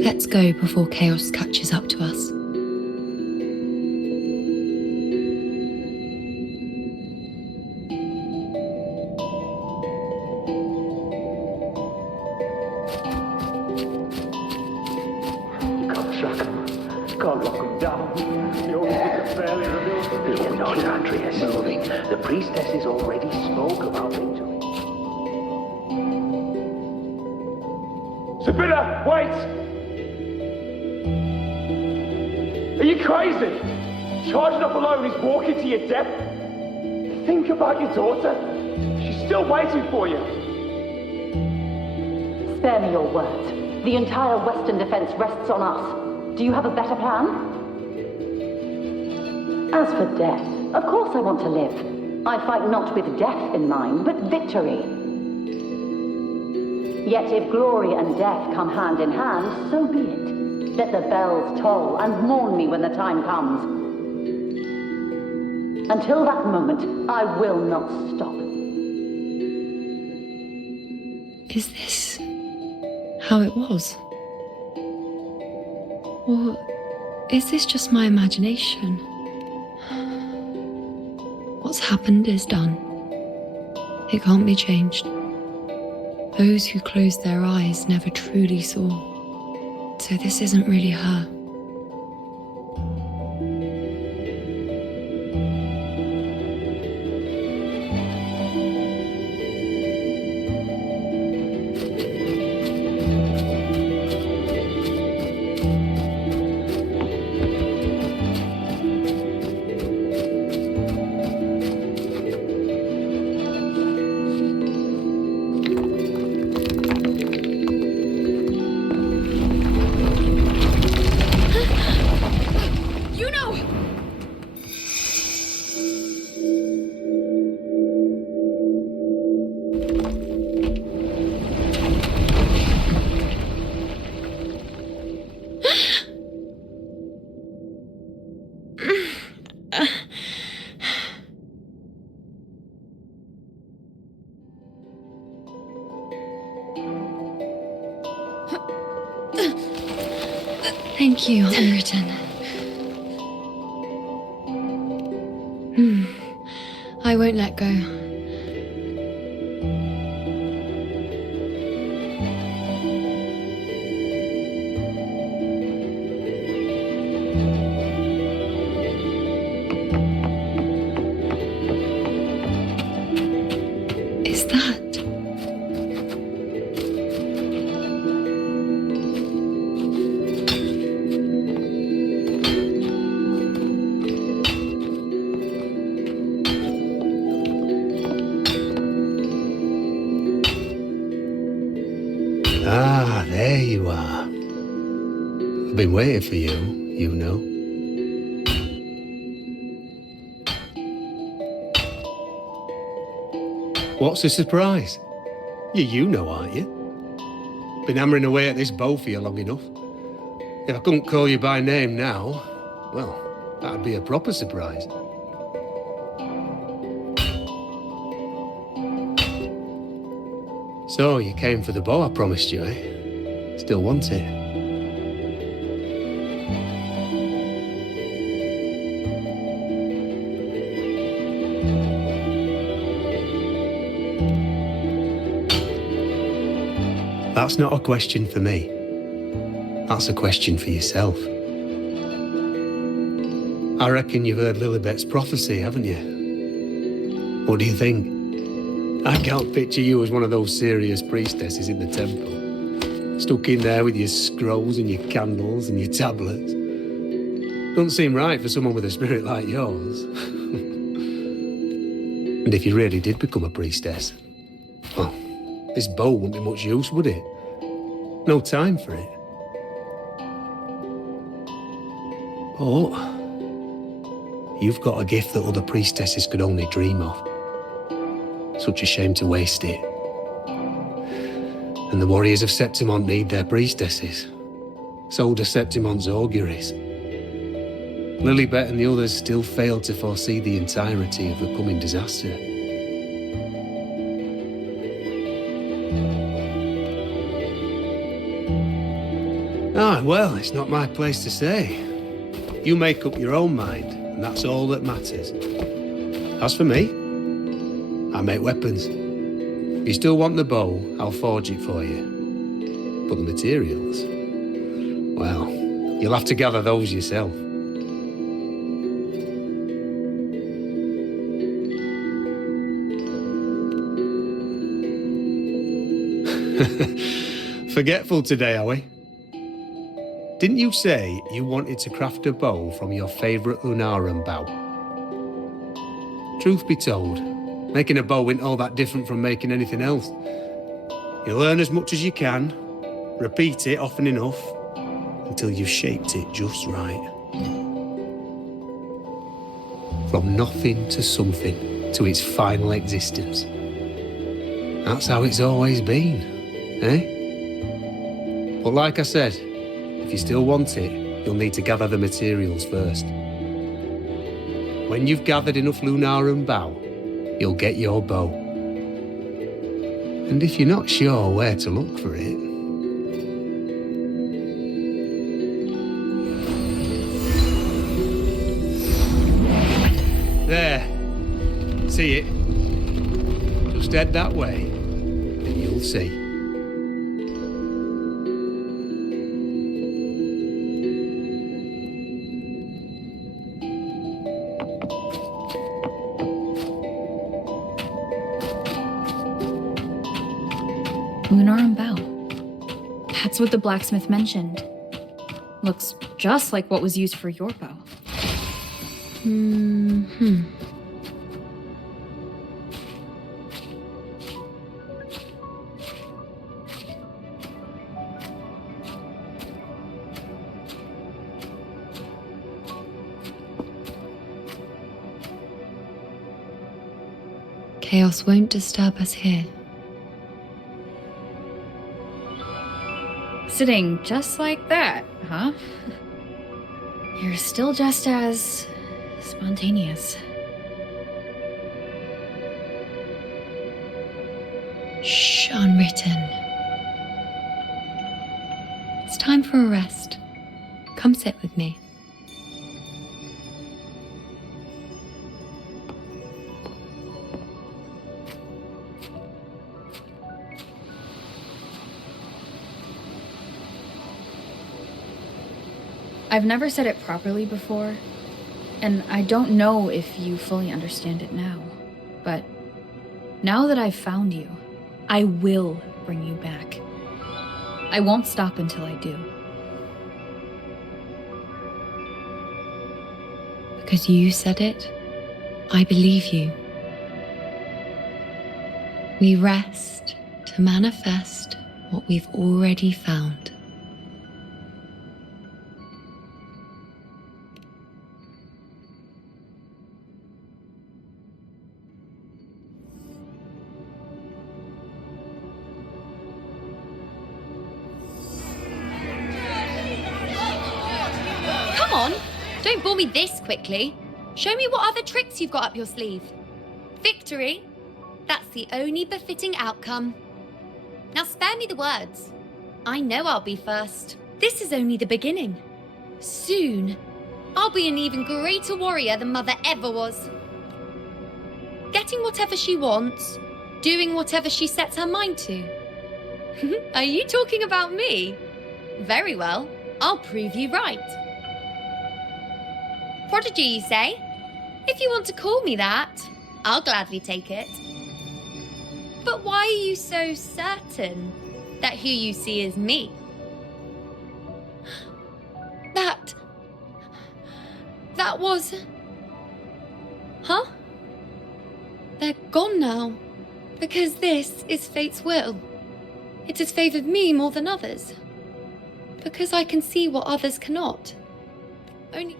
Let's go before chaos catches up to us. You can't track them. Can't lock them down. The only thing that barely reveals them is You're not, Andreas. Moving. The priestesses already spoke about victory. Sibylla, wait! Are you crazy? Charging up alone is walking to your death? Think about your daughter. She's still waiting for you. Spare me your words. The entire Western defense rests on us. Do you have a better plan? As for death, of course I want to live. I fight not with death in mind, but victory. Yet if glory and death come hand in hand, so be it. Let the bells toll and mourn me when the time comes. Until that moment, I will not stop. Is this how it was? Or is this just my imagination? What's happened is done. It can't be changed. Those who closed their eyes never truly saw. So this isn't really her. Thank you, Unwritten. I won't let go. Is that? Ah, there you are. I've been waiting for you, Iuno. What's the surprise? You're Iuno, aren't you? Been hammering away at this bow for you long enough. If I couldn't call you by name now, well, that'd be a proper surprise. So, you came for the bow I promised you, eh? Still want it? That's not a question for me. That's a question for yourself. I reckon you've heard Lilibet's prophecy, haven't you? What do you think? I can't picture you as one of those serious priestesses in the temple, stuck in there with your scrolls and your candles and your tablets. Doesn't seem right for someone with a spirit like yours. And if you really did become a priestess, well, this bow wouldn't be much use, would it? No time for it. But you've got a gift that other priestesses could only dream of. Such a shame to waste it. And the warriors of Septimont need their priestesses. So do Septimont's auguries. Lilibet and the others still fail to foresee the entirety of the coming disaster. Ah, well, it's not my place to say. You make up your own mind, and that's all that matters. As for me, I make weapons. If you still want the bow, I'll forge it for you. But the materials, well, you'll have to gather those yourself. Forgetful today, are we? Didn't you say you wanted to craft a bow from your favourite Lunarum bow? Truth be told, making a bow isn't all that different from making anything else. You learn as much as you can, repeat it often enough, until you've shaped it just right. From nothing to something, to its final existence. That's how it's always been, eh? But like I said, if you still want it, you'll need to gather the materials first. When you've gathered enough Lunarum bow, you'll get your bow. And if you're not sure where to look for it, there. See it? Just head that way, and you'll see. Lunarum bow. That's what the blacksmith mentioned. Looks just like what was used for your bow. Chaos won't disturb us here. Sitting just like that, huh? You're still just as spontaneous. Shh, Unwritten. It's time time for a rest. Come sit with me. I've never said it properly before, and I don't know if you fully understand it now, but now that I've found you, I will bring you back. I won't stop until I do. Because you said it, I believe you. We rest to manifest what we've already found. Come on, don't bore me this quickly. Show me what other tricks you've got up your sleeve. Victory? That's the only befitting outcome. Now spare me the words. I know I'll be first. This is only the beginning. Soon, I'll be an even greater warrior than Mother ever was. Getting whatever she wants, doing whatever she sets her mind to. Are you talking about me? Very well, I'll prove you right. Prodigy, you say? If you want to call me that, I'll gladly take it. But why are you so certain that who you see is me? That was... Huh? They're gone now. Because this is fate's will. It has favored me more than others. Because I can see what others cannot. Only...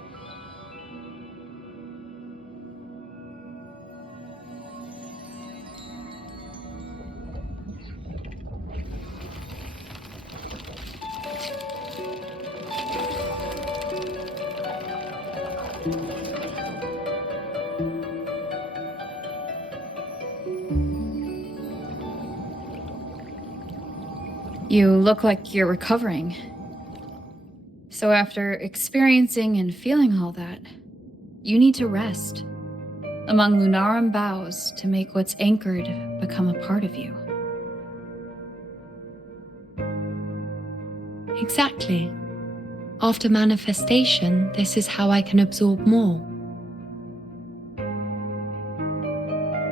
You look like you're recovering. So after experiencing and feeling all that, you need to rest among Lunarum boughs to make what's anchored become a part of you. Exactly. After manifestation, this is how I can absorb more.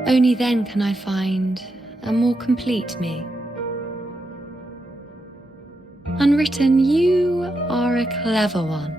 Only then can I find a more complete me. Unwritten, you are a clever one.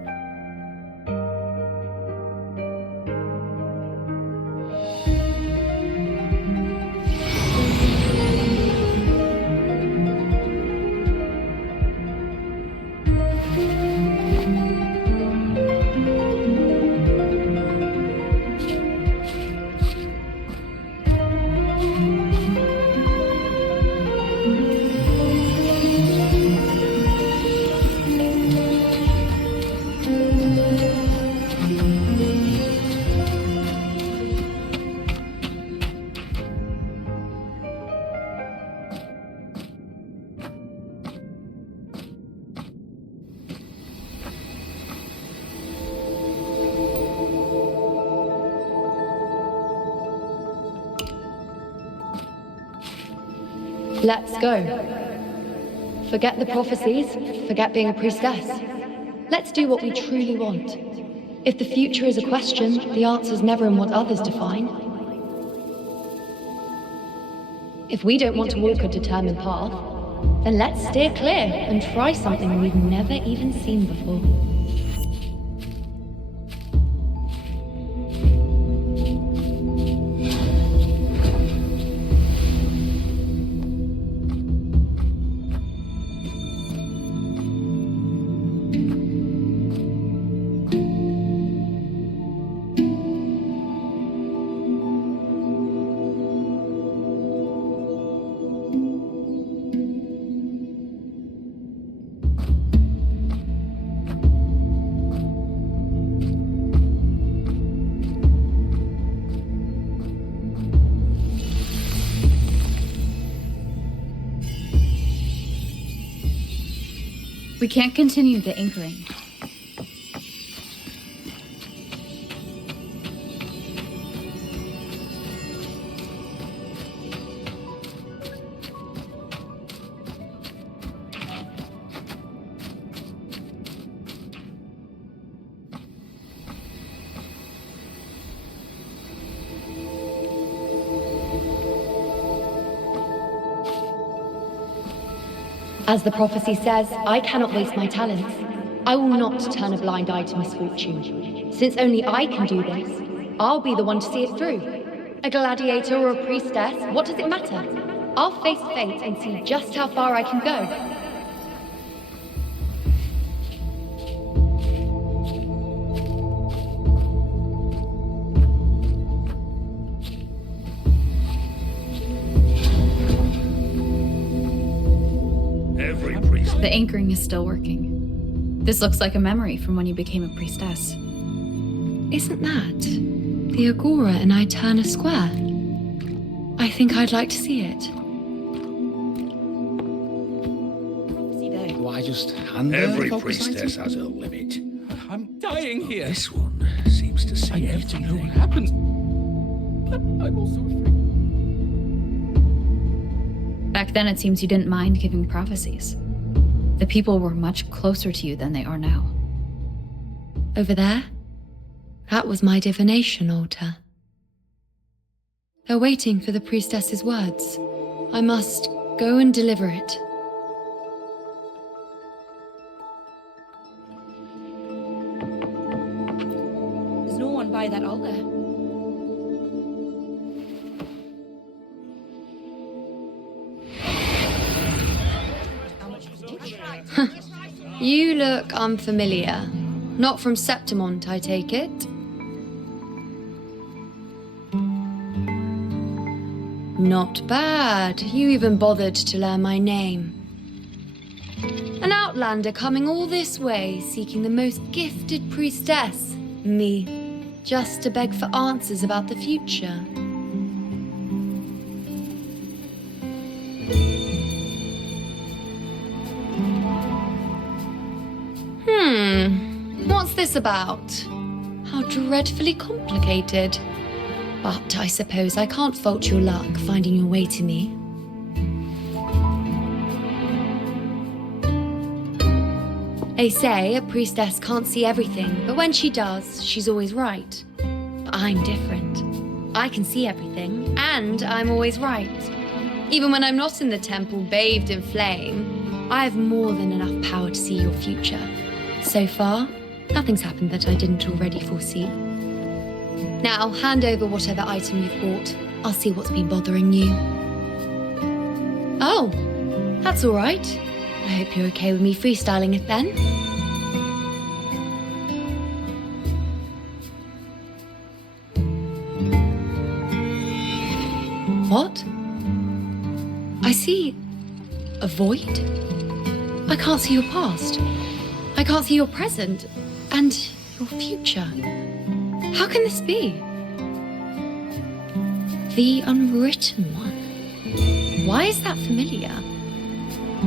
Let's go. Forget the prophecies, forget being a priestess. Let's do what we truly want. If the future is a question, the answer's never in what others define. If we don't want to walk a determined path, then let's steer clear and try something we've never even seen before. We can't continue the anchoring. As the prophecy says, I cannot waste my talents. I will not turn a blind eye to misfortune. Since only I can do this, I'll be the one to see it through. A gladiator or a priestess, what does it matter? I'll face fate and see just how far I can go. The anchoring is still working. This looks like a memory from when you became a priestess. Isn't that the Agora in Iuno Square? I think I'd like to see it. Do I just hand every priestess has a limit? I'm dying here. This one seems to see I need everything. to know what happens. But I'm also afraid. Back then, it seems you didn't mind giving prophecies. The people were much closer to you than they are now. Over there? That was my divination altar. They're waiting for the priestess's words. I must go and deliver it. There's no one by that altar. You look unfamiliar. Not from Septimont, I take it. Not bad. You even bothered to learn my name. An outlander coming all this way, seeking the most gifted priestess, me, just to beg for answers about the future. What's this about? How dreadfully complicated. But I suppose I can't fault your luck finding your way to me. They say a priestess can't see everything, but when she does, she's always right. But I'm different. I can see everything, and I'm always right. Even when I'm not in the temple bathed in flame, I have more than enough power to see your future. So far, nothing's happened that I didn't already foresee. Now, hand over whatever item you've bought. I'll see what's been bothering you. Oh, that's all right. I hope you're okay with me freestyling it then. What? I see a void? I can't see your past. I can't see your present and your future. How can this be? The unwritten one. Why is that familiar?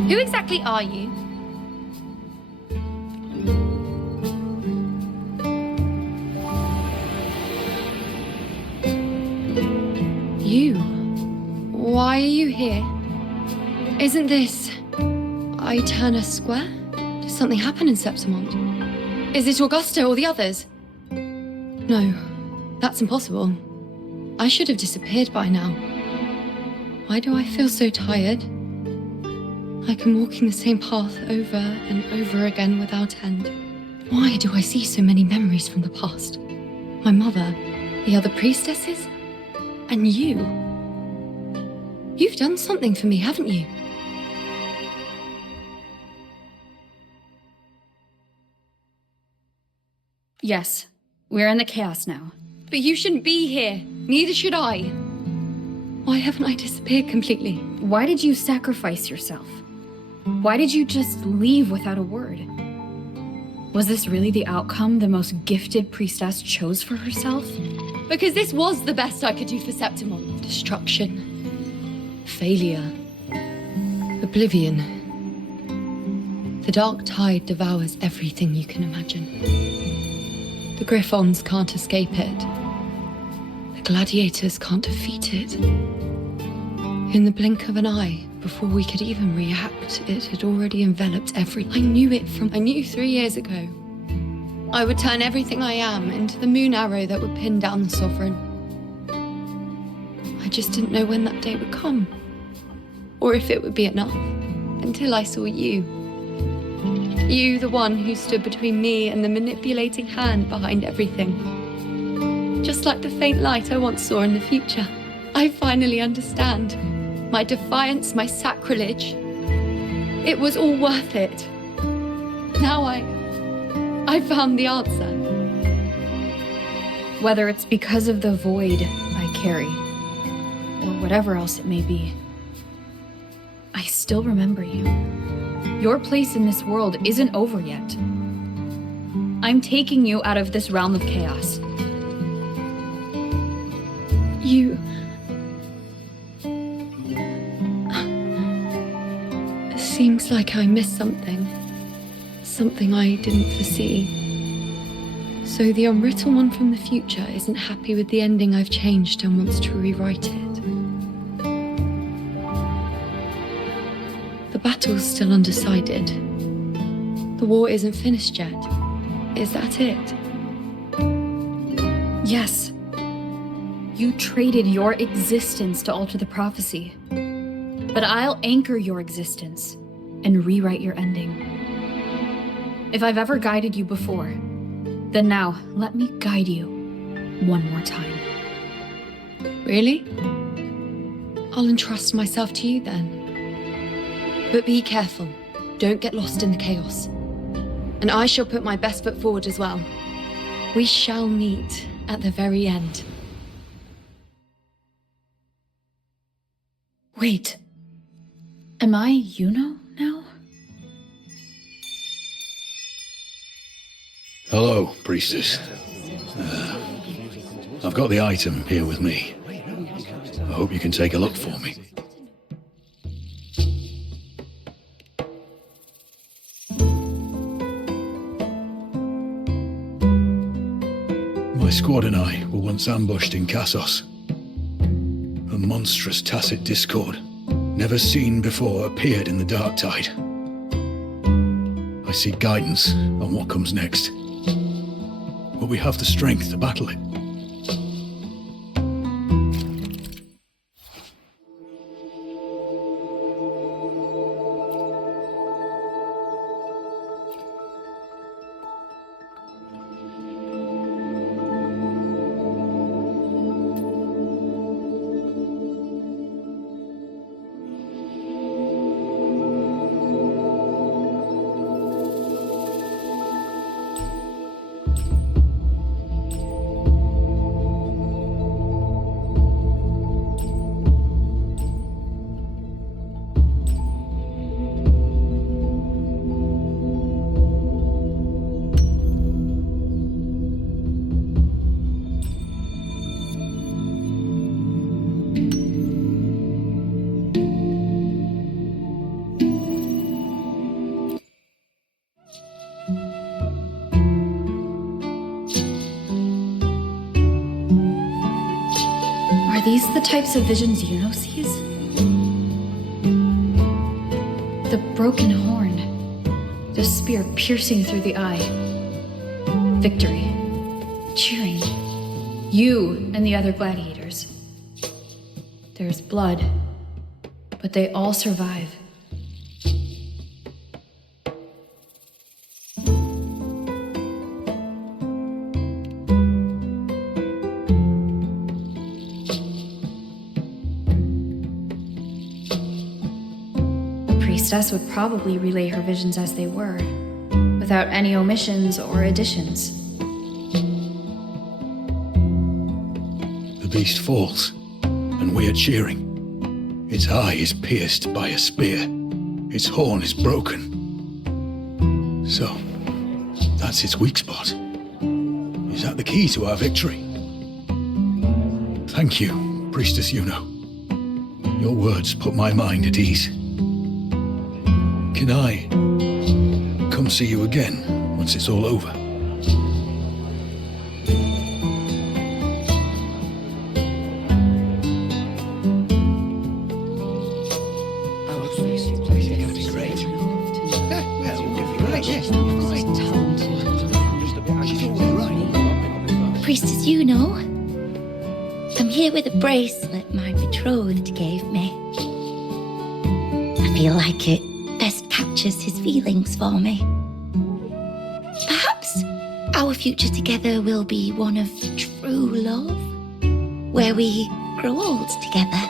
Who exactly are you? You? Why are you here? Isn't this Iuno Square? Did something happen in Septimont? Is it Augusta or the others? No, that's impossible. I should have disappeared by now. Why do I feel so tired? Like I'm walking the same path over and over again without end. Why do I see so many memories from the past? My mother, the other priestesses, and you. You've done something for me, haven't you? Yes, we're in the chaos now. But you shouldn't be here. Neither should I. Why haven't I disappeared completely? Why did you sacrifice yourself? Why did you just leave without a word? Was this really the outcome the most gifted priestess chose for herself? Because this was the best I could do for Septimont. Destruction. Failure. Oblivion. The dark tide devours everything you can imagine. The Griffons can't escape it. The gladiators can't defeat it. In the blink of an eye, before we could even react, it had already enveloped I knew 3 years ago. I would turn everything I am into the moon arrow that would pin down the Sovereign. I just didn't know when that day would come, or if it would be enough, until I saw you. You, the one who stood between me and the manipulating hand behind everything. Just like the faint light I once saw in the future. I finally understand. My defiance, my sacrilege. It was all worth it. Now I found the answer. Whether it's because of the void I carry, or whatever else it may be, I still remember you. Your place in this world isn't over yet. I'm taking you out of this realm of chaos. You... Seems like I missed something. Something I didn't foresee. So the unwritten one from the future isn't happy with the ending I've changed and wants to rewrite it. The battle's still undecided. The war isn't finished yet. Is that it? Yes. You traded your existence to alter the prophecy. But I'll anchor your existence and rewrite your ending. If I've ever guided you before, then now let me guide you one more time. Really? I'll entrust myself to you then. But be careful. Don't get lost in the chaos. And I shall put my best foot forward as well. We shall meet at the very end. Wait. Am I Iuno now? Hello, priestess. I've got the item here with me. I hope you can take a look for me. My squad and I were once ambushed in Kassos. A monstrous tacit discord, never seen before, appeared in the dark tide. I seek guidance on what comes next. But we have the strength to battle it. Are these the types of visions Iuno sees? The broken horn, the spear piercing through the eye. Victory. Cheering. You and the other gladiators. There's blood, but they all survive. Priestess would probably relay her visions as they were, without any omissions or additions. The beast falls, and we are cheering. Its eye is pierced by a spear. Its horn is broken. So, that's its weak spot. Is that the key to our victory? Thank you, Priestess Iuno. Your words put my mind at ease. Can I come see you again once it's all over? Priestess Iuno, I'm here with a bracelet my betrothed gave me. I feel like it best captures his feelings for me. Perhaps our future together will be one of true love, where we grow old together.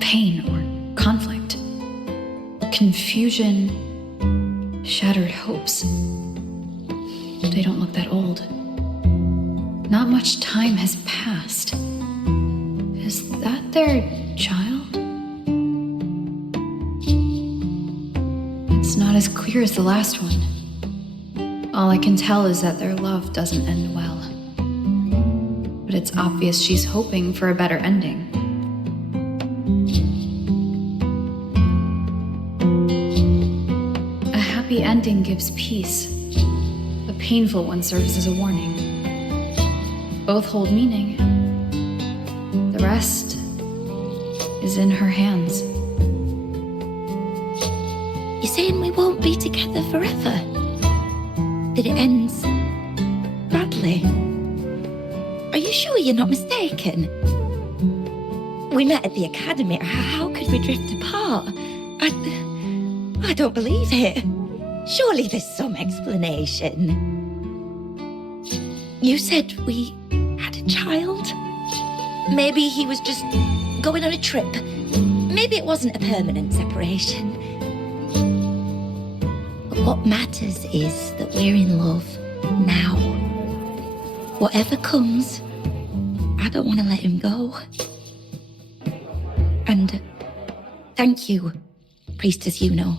Pain or conflict, confusion, shattered hopes. They don't look that old. Not much time has passed. Is that their child? It's not as clear as the last one. All I can tell is that their love doesn't end well. But it's obvious she's hoping for a better ending. A happy ending gives peace. A painful one serves as a warning. Both hold meaning. The rest is in her hands. You're saying we won't be together forever? That it ends badly? Are you sure you're not mistaken? We met at the academy. How could we drift apart? I don't believe it. Surely there's some explanation. You said we had a child? Maybe he was just going on a trip. Maybe it wasn't a permanent separation. But what matters is that we're in love now. Whatever comes, I don't want to let him go. And thank you, Priestess Iuno.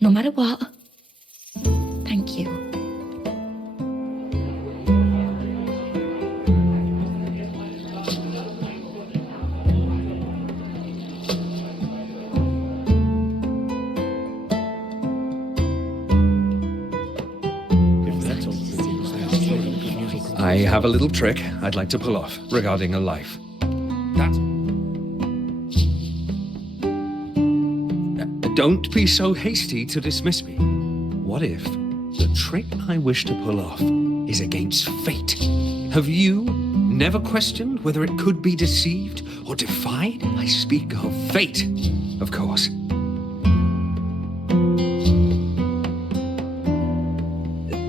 No matter what, thank you. I have a little trick I'd like to pull off regarding a life. Don't be so hasty to dismiss me. What if the trick I wish to pull off is against fate? Have you never questioned whether it could be deceived or defied? I speak of fate, of course.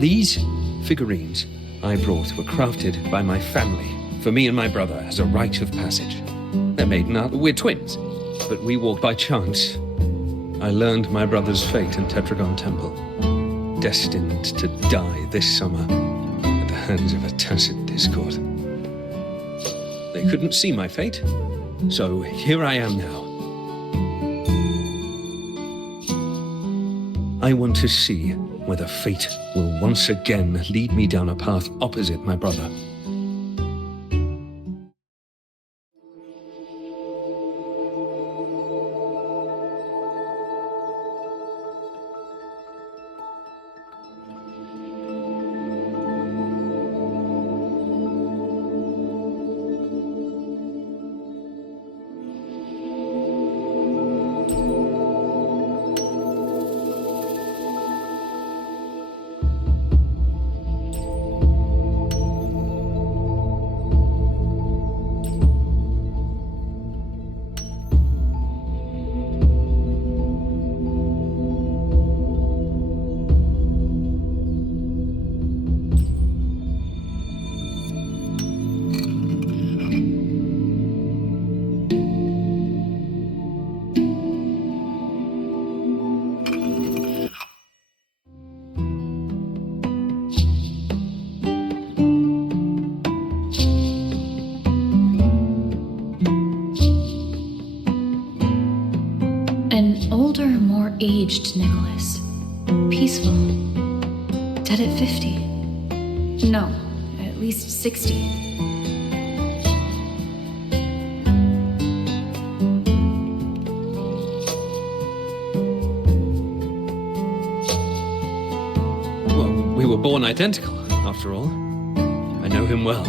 These figurines I brought were crafted by my family for me and my brother as a rite of passage. They're made now. We're twins, but we walked by chance. I learned my brother's fate in Tetragon Temple, destined to die this summer at the hands of a tacit discord. They couldn't see my fate, so here I am now. I want to see whether fate will once again lead me down a path opposite my brother. An older, more aged Nicholas. Peaceful. Dead at 50. No, at least 60. We were born identical, after all. I know him well.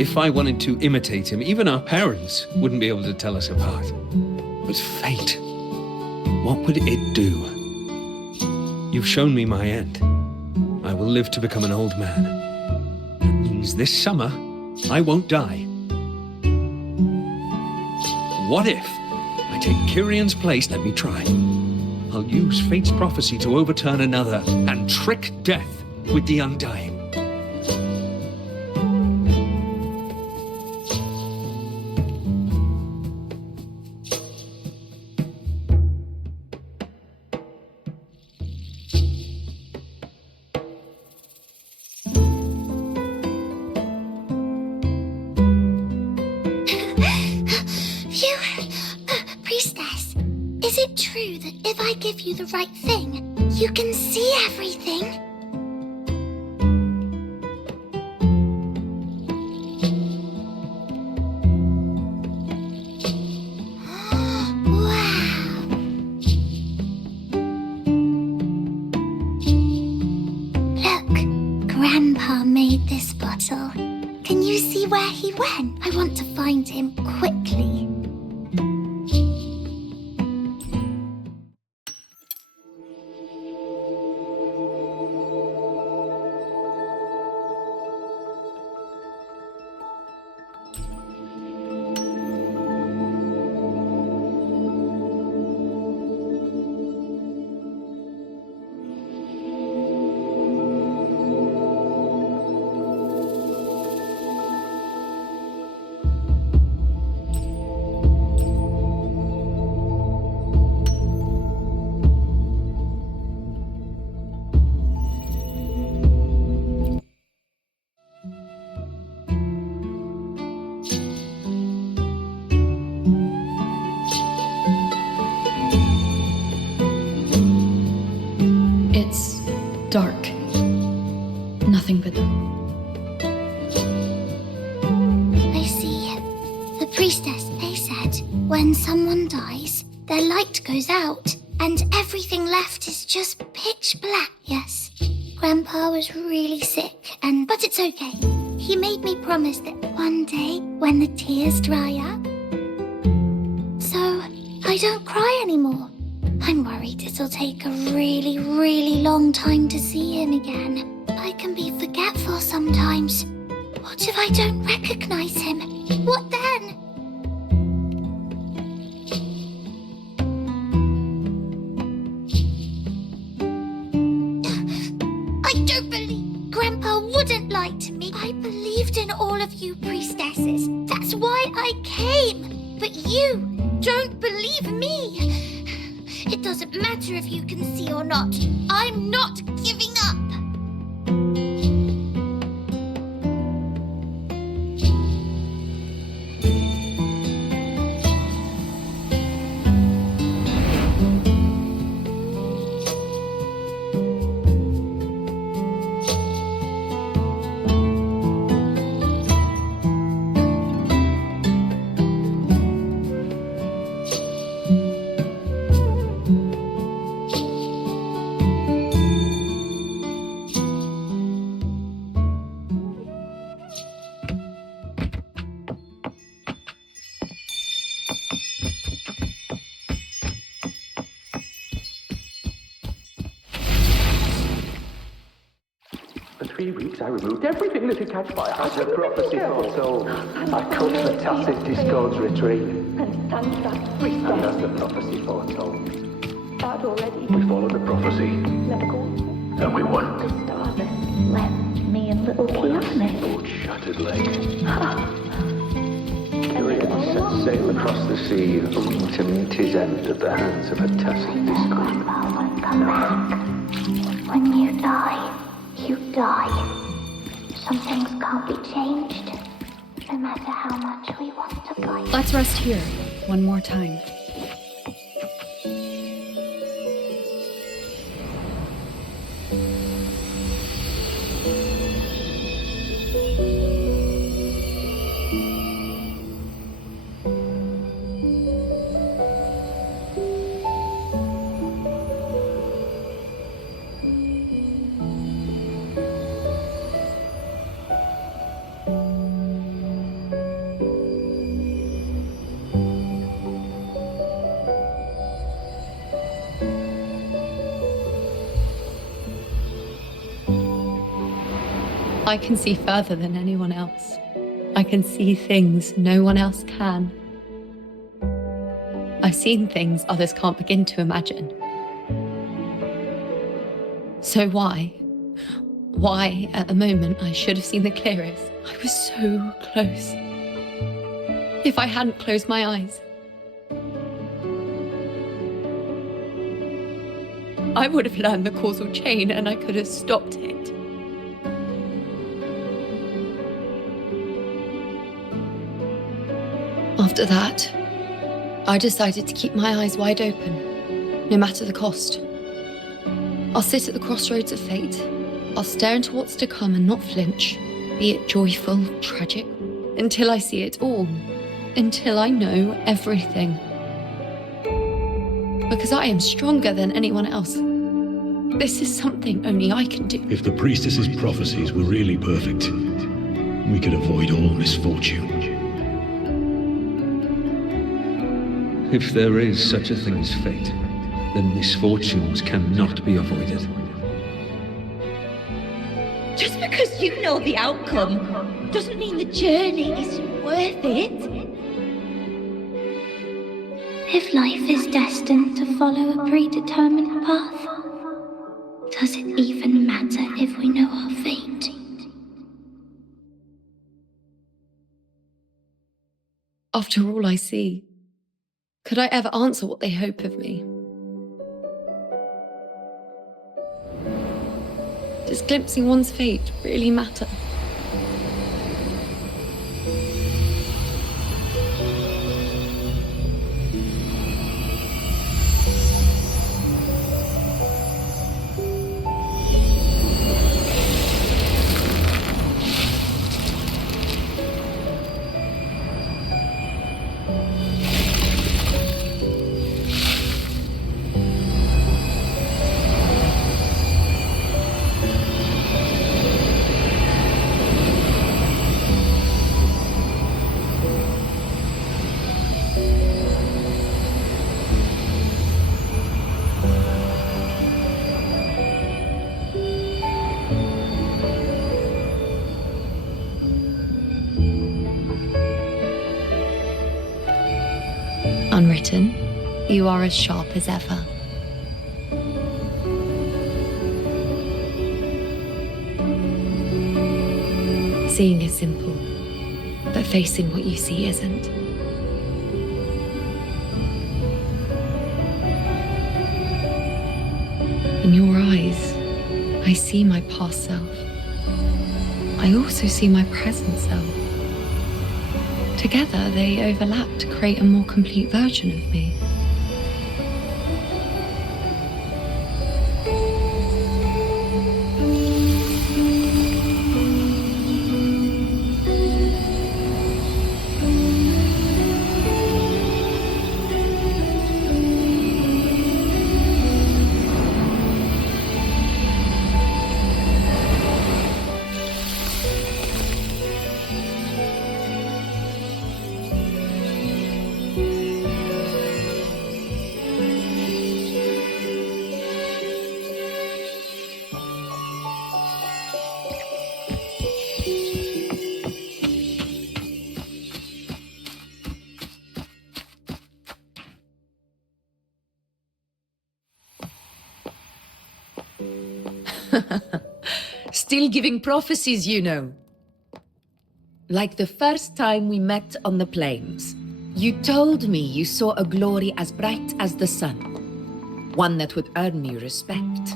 If I wanted to imitate him, even our parents wouldn't be able to tell us apart. But fate, what would it do? You've shown me my end. I will live to become an old man. That means this summer, I won't die. What if I take Kyrion's place? Let me try. I'll use fate's prophecy to overturn another and trick death with the undying. Priestess, is it true that if I give you the right thing, you can see everything? Grandpa made this bottle. Can you see where he went? I want to find him quickly. It's dark. Nothing but I see. The priestess, they said, when someone dies, their light goes out, and everything left is just pitch black. Yes, Grandpa was really sick, but it's okay. He made me promise that one day, when the tears dry up, so I don't cry anymore. I'm worried it'll take a really, really long time to see him again. I can be forgetful sometimes. What if I don't recognize him? What then? I don't believe Grandpa wouldn't lie to me. I believed in all of you priestesses. That's why I came. But you don't believe me. It doesn't matter if you can see or not. I'm not giving up. For 3 weeks, I removed everything that could catch fire. As the prophecy foretold, I cut the tacit discords retreat. And as the prophecy foretold, start already. we followed the prophecy. Let go. And we won. The stars left me and little Keanu. Boat shattered leg. Kirian set sail across the sea, only to meet his end at the hands of a tacit discord. Come back. When you die, you die. Some things can't be changed, no matter how much we want to fight. Let's rest here, one more time. I can see further than anyone else. I can see things no one else can. I've seen things others can't begin to imagine. So why, at the moment I should have seen the clearest, I was so close. If I hadn't closed my eyes, I would have learned the causal chain and I could have stopped it. After that, I decided to keep my eyes wide open, no matter the cost. I'll sit at the crossroads of fate. I'll stare into what's to come and not flinch, be it joyful, tragic, until I see it all, until I know everything. Because I am stronger than anyone else. This is something only I can do. If the priestess's prophecies were really perfect, we could avoid all misfortune. If there is such a thing as fate, then misfortunes cannot be avoided. Just because you know the outcome doesn't mean the journey is worth it. If life is destined to follow a predetermined path, does it even matter if we know our fate? After all I see, could I ever answer what they hope of me? Does glimpsing one's fate really matter? Unwritten, you are as sharp as ever. Seeing is simple, but facing what you see isn't. In your eyes, I see my past self. I also see my present self. Together, they overlap to create a more complete version of me. Still giving prophecies, you know. Like the first time we met on the plains. You told me you saw a glory as bright as the sun. One that would earn me respect.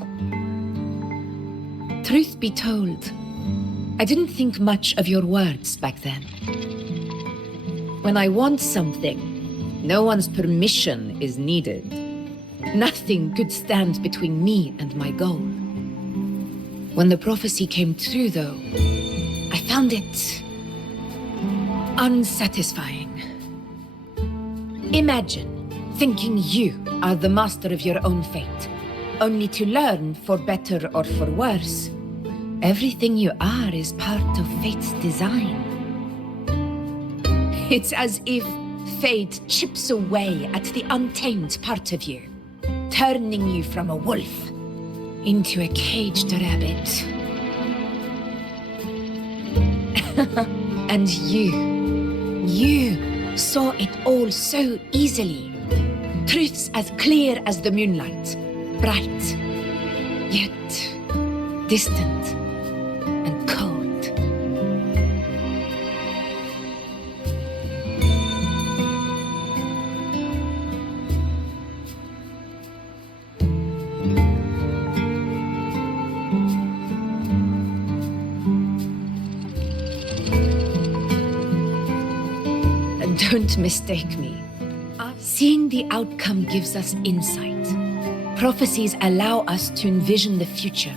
Truth be told, I didn't think much of your words back then. When I want something, no one's permission is needed. Nothing could stand between me and my goal. When the prophecy came true, though, I found it unsatisfying. Imagine thinking you are the master of your own fate, only to learn, for better or for worse, everything you are is part of fate's design. It's as if fate chips away at the untamed part of you, turning you from a wolf into a caged rabbit. And you saw it all so easily. Truths as clear as the moonlight, bright, yet distant and cold. Don't mistake me. Seeing the outcome gives us insight. Prophecies allow us to envision the future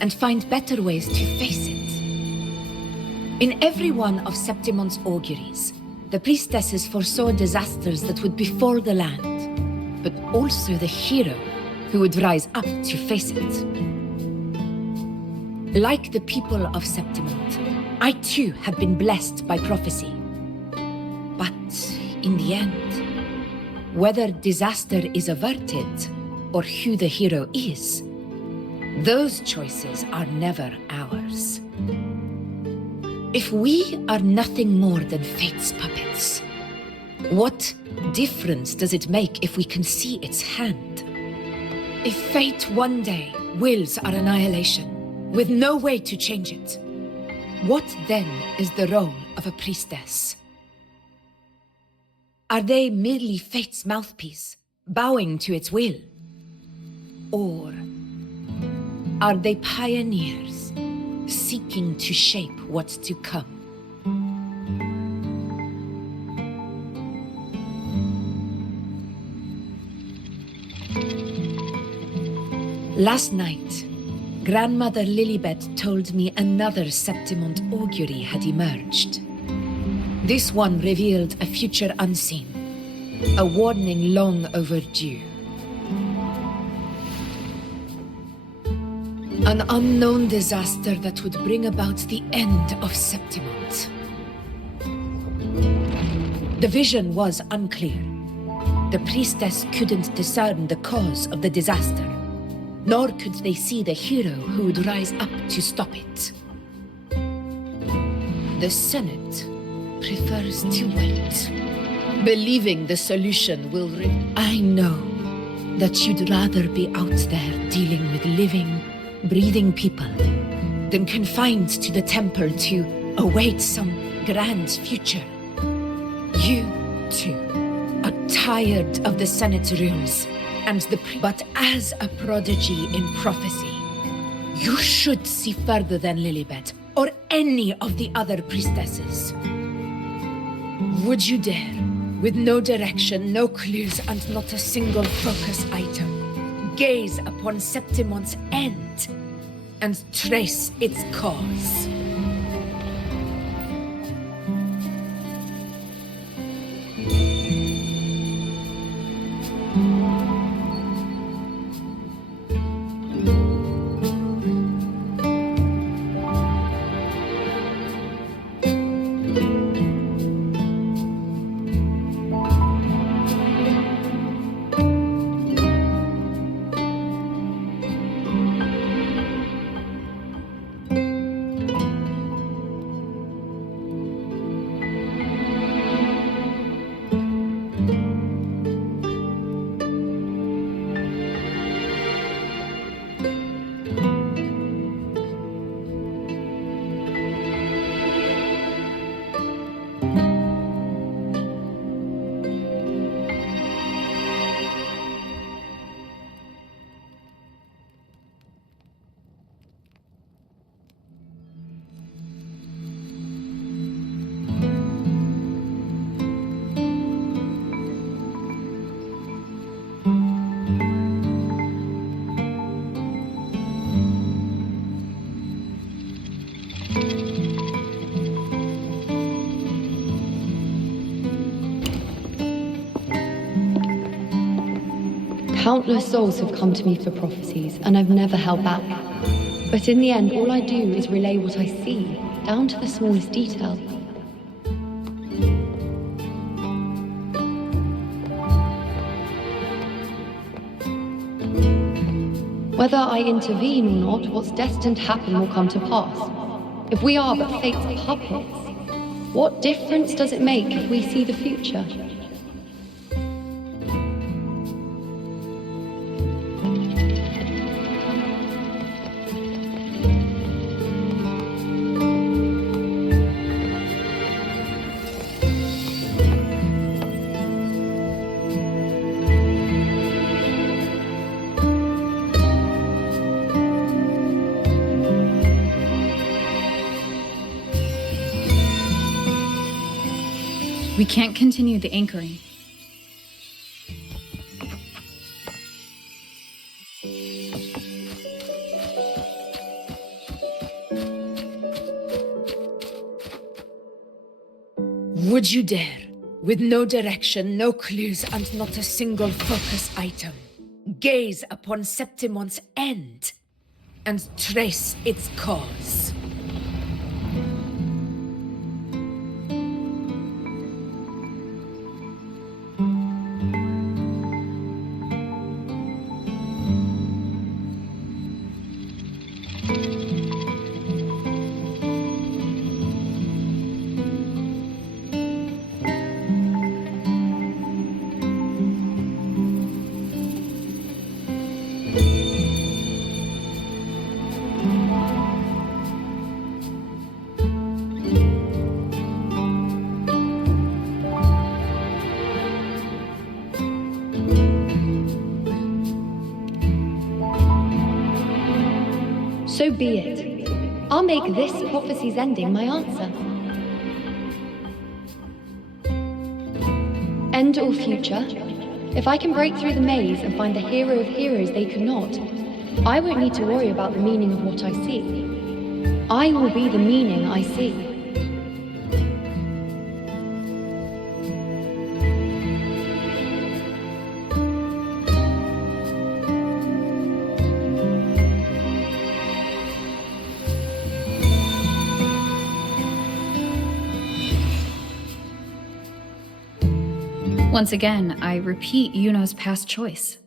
and find better ways to face it. In every one of Septimon's auguries, the priestesses foresaw disasters that would befall the land, but also the hero who would rise up to face it. Like the people of Septimond, I too have been blessed by prophecy. But in the end, whether disaster is averted or who the hero is, those choices are never ours. If we are nothing more than fate's puppets, what difference does it make if we can see its hand? If fate one day wills our annihilation, with no way to change it, what then is the role of a priestess? Are they merely fate's mouthpiece, bowing to its will? Or are they pioneers, seeking to shape what's to come? Last night, Grandmother Lilibet told me another Septimond augury had emerged. This one revealed a future unseen, a warning long overdue. An unknown disaster that would bring about the end of Septimond. The vision was unclear. The priestess couldn't discern the cause of the disaster, nor could they see the hero who would rise up to stop it. The Senate prefers to wait, believing the solution will I know that you'd rather be out there dealing with living, breathing people than confined to the temple to await some grand future. You, too, are tired of the Senate's rules and the but as a prodigy in prophecy, you should see further than Lilibet or any of the other priestesses. Would you dare, with no direction, no clues, and not a single focus item, gaze upon Septimond's end and trace its cause? Countless souls have come to me for prophecies, and I've never held back. But in the end, all I do is relay what I see, down to the smallest detail. Whether I intervene or not, what's destined to happen will come to pass. If we are but fate's puppets, what difference does it make if we see the future? We can't continue the anchoring. Would you dare, with no direction, no clues, and not a single focus item, gaze upon Septimon's end and trace its cause? So be it. I'll make this prophecy's ending my answer. End or future, if I can break through the maze and find the hero of heroes they could not, I won't need to worry about the meaning of what I see. I will be the meaning I see. Once again, I repeat Iuno's past choice.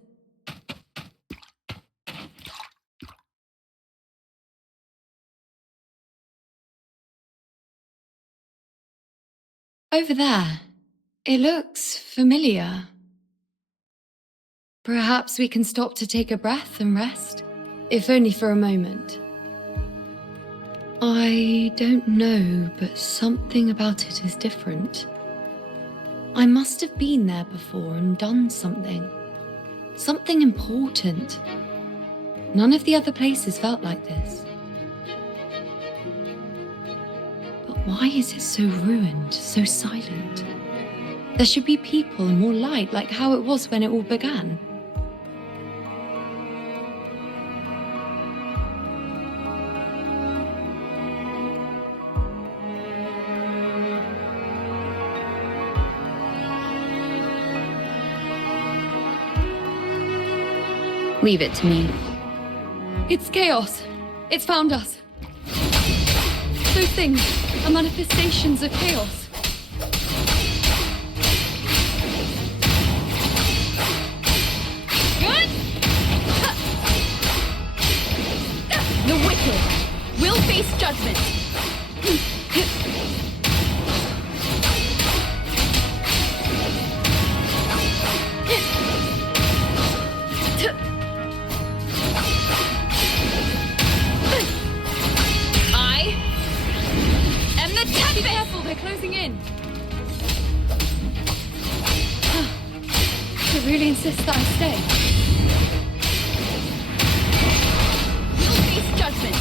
Over there, it looks familiar. Perhaps we can stop to take a breath and rest, if only for a moment. I don't know, but something about it is different. I must have been there before and done something. Something important. None of the other places felt like this. But why is it so ruined, so silent? There should be people and more light, like how it was when it all began. Leave it to me. It's chaos. It's found us. Those things are manifestations of chaos. Good? The wicked will face judgment. Be careful, they're closing in. They really insist that I stay. You'll face judgment.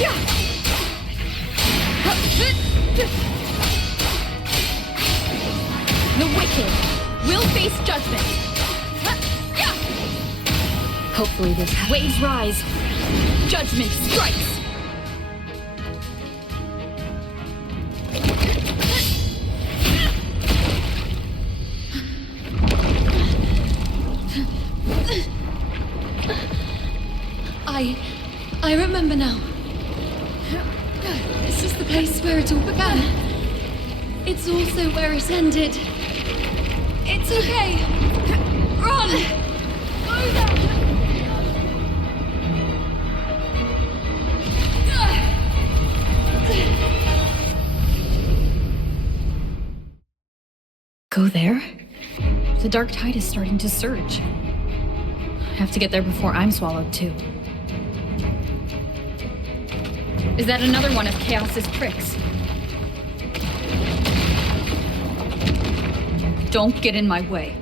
Yeah. The wicked will face judgment. Hopefully this waves rise. Judgment strikes. I remember now. This is the place where it all began. It's also where it ended. It's okay. Run! Go there! Go there? The dark tide is starting to surge. I have to get there before I'm swallowed too. Is that another one of Chaos's tricks? Don't get in my way.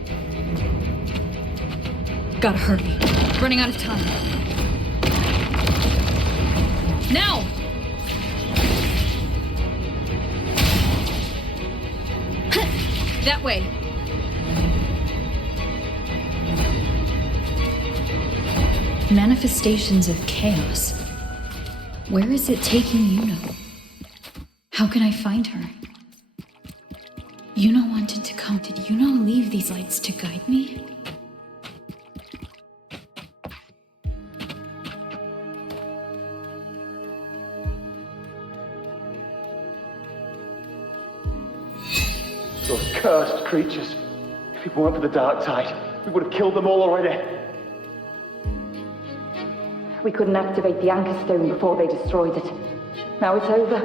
Gotta hurry. Running out of time. Now! That way. Manifestations of chaos. Where is it taking Iuno? How can I find her? Iuno wanted to come. Did Iuno leave these lights to guide me? Those cursed creatures. If it weren't for the dark tide, we would have killed them all already. We couldn't activate the anchor stone before they destroyed it. Now it's over.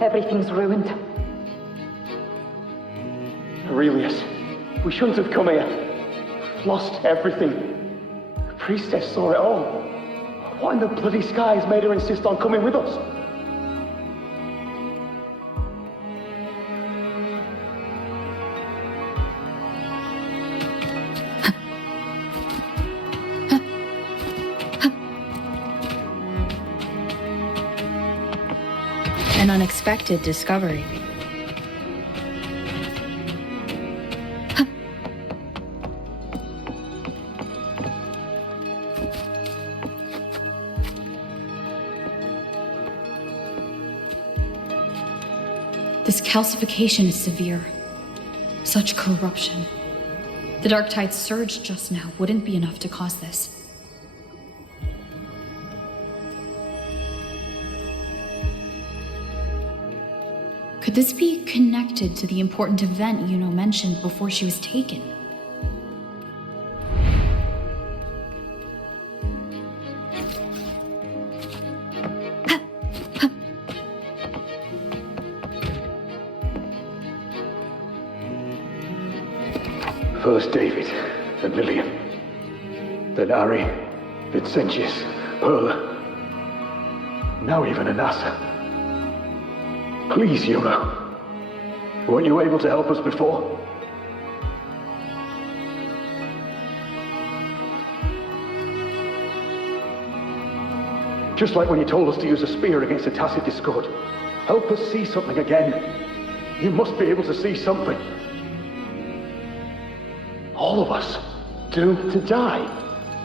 Everything's ruined. Aurelius, we shouldn't have come here. We've lost everything. The priestess saw it all. What in the bloody skies made her insist on coming with us? An unexpected discovery. This calcification is severe. Such corruption. The dark tide surge just now wouldn't be enough to cause this. Could this be connected to the important event Iuno mentioned before she was taken? First David, then Lillian, then Ari, Vincentius, Perla, now even Anassa. Please, Iuno. Weren't you able to help us before? Just like when you told us to use a spear against a tacit discord. Help us see something again. You must be able to see something. All of us? Doomed to die?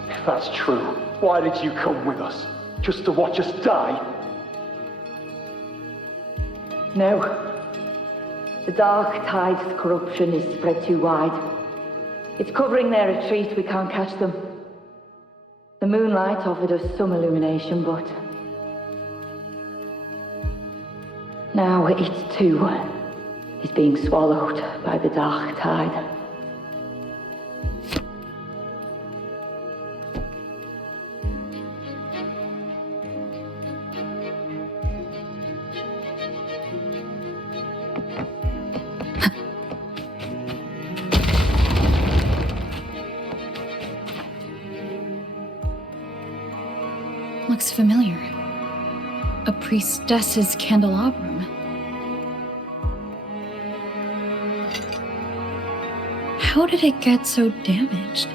If that's true, why did you come with us? Just to watch us die? No. The dark tide's corruption is spread too wide. It's covering their retreat, we can't catch them. The moonlight offered us some illumination, but... now it too is being swallowed by the dark tide. Looks familiar. A priestess's candelabrum. How did it get so damaged?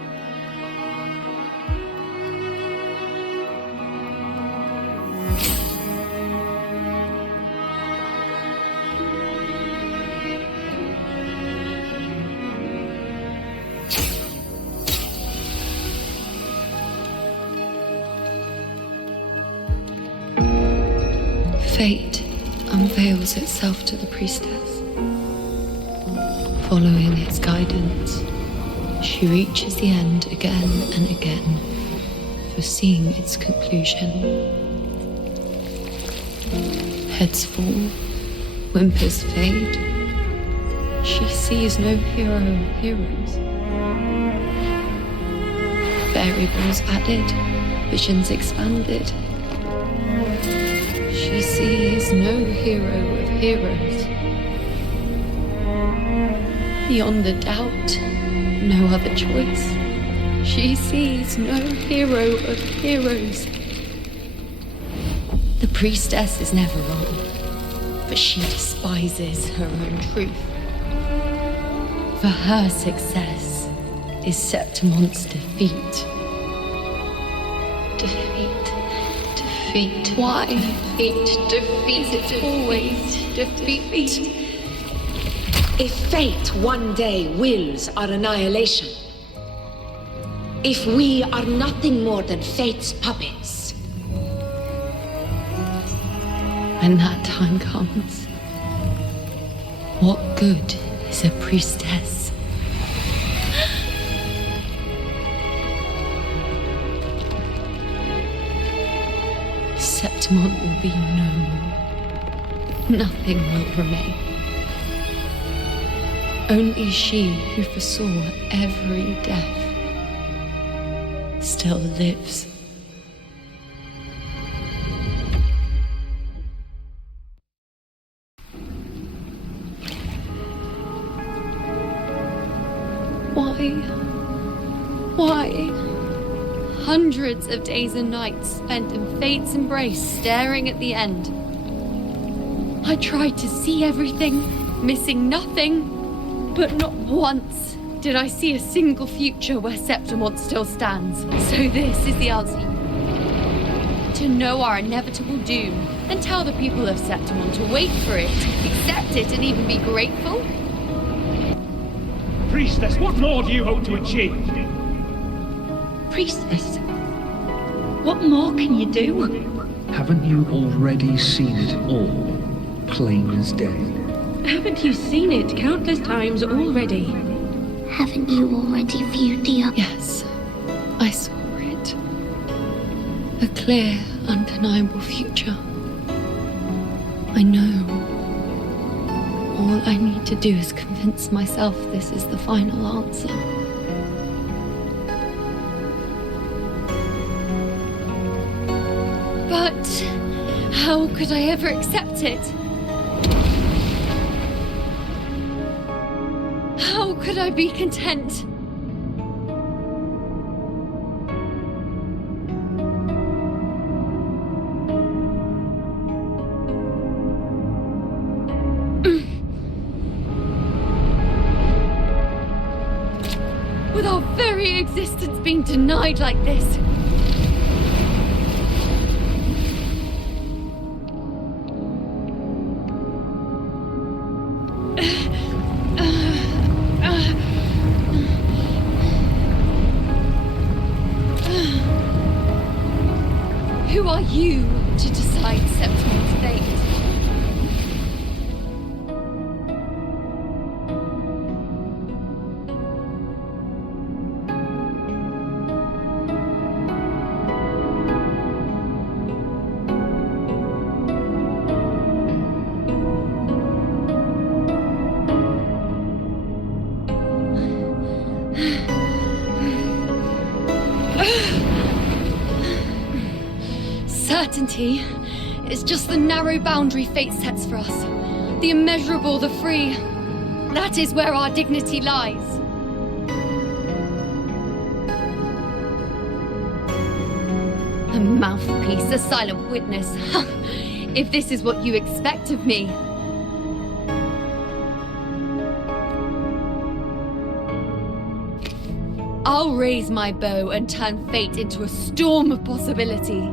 Fate unveils itself to the priestess. Following its guidance, she reaches the end again and again, foreseeing its conclusion. Heads fall, whimpers fade. She sees no hero of heroes. Variables added, visions expanded. She sees no hero of heroes. Beyond a doubt, no other choice. She sees no hero of heroes. The priestess is never wrong, but she despises her own truth. For her success is Septimon's defeat. Defeat. Why? Defeat. It's always defeat. If fate one day wills our annihilation, if we are nothing more than fate's puppets, when that time comes, what good is a priestess? Septimon will be no more. Nothing will remain. Only she who foresaw every death still lives. Why? Hundreds of days and nights spent in fate's embrace, staring at the end. I tried to see everything, missing nothing, but not once did I see a single future where Septimon still stands. So this is the answer. To know our inevitable doom, and tell the people of Septimon to wait for it, accept it, and even be grateful? Priestess, what more do you hope to achieve? Priestess, what more can you do? Haven't you already seen it all, plain as day? Haven't you seen it countless times already? Haven't you already viewed the other? Yes, I saw it. A clear, undeniable future. I know. All I need to do is convince myself this is the final answer. But how could I ever accept it? How could I be content? With our very existence being denied like this. Who are you to decide Septimon's fate? Certainty is just the narrow boundary fate sets for us. The immeasurable, the free. That is where our dignity lies. A mouthpiece, a silent witness. If this is what you expect of me. I'll raise my bow and turn fate into a storm of possibility.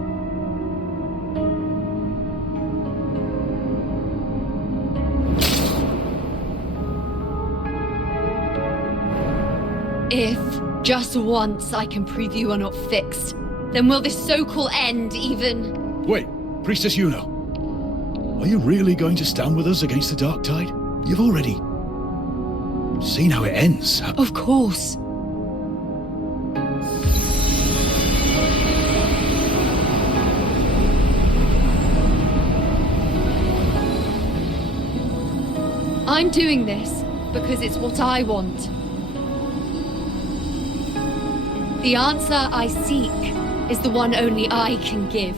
If, just once, I can prove you are not fixed, then will this so-called end even... Wait, Priestess Iuno. Are you really going to stand with us against the Dark Tide? You've already seen how it ends. Of course. I'm doing this because it's what I want. The answer I seek is the one only I can give.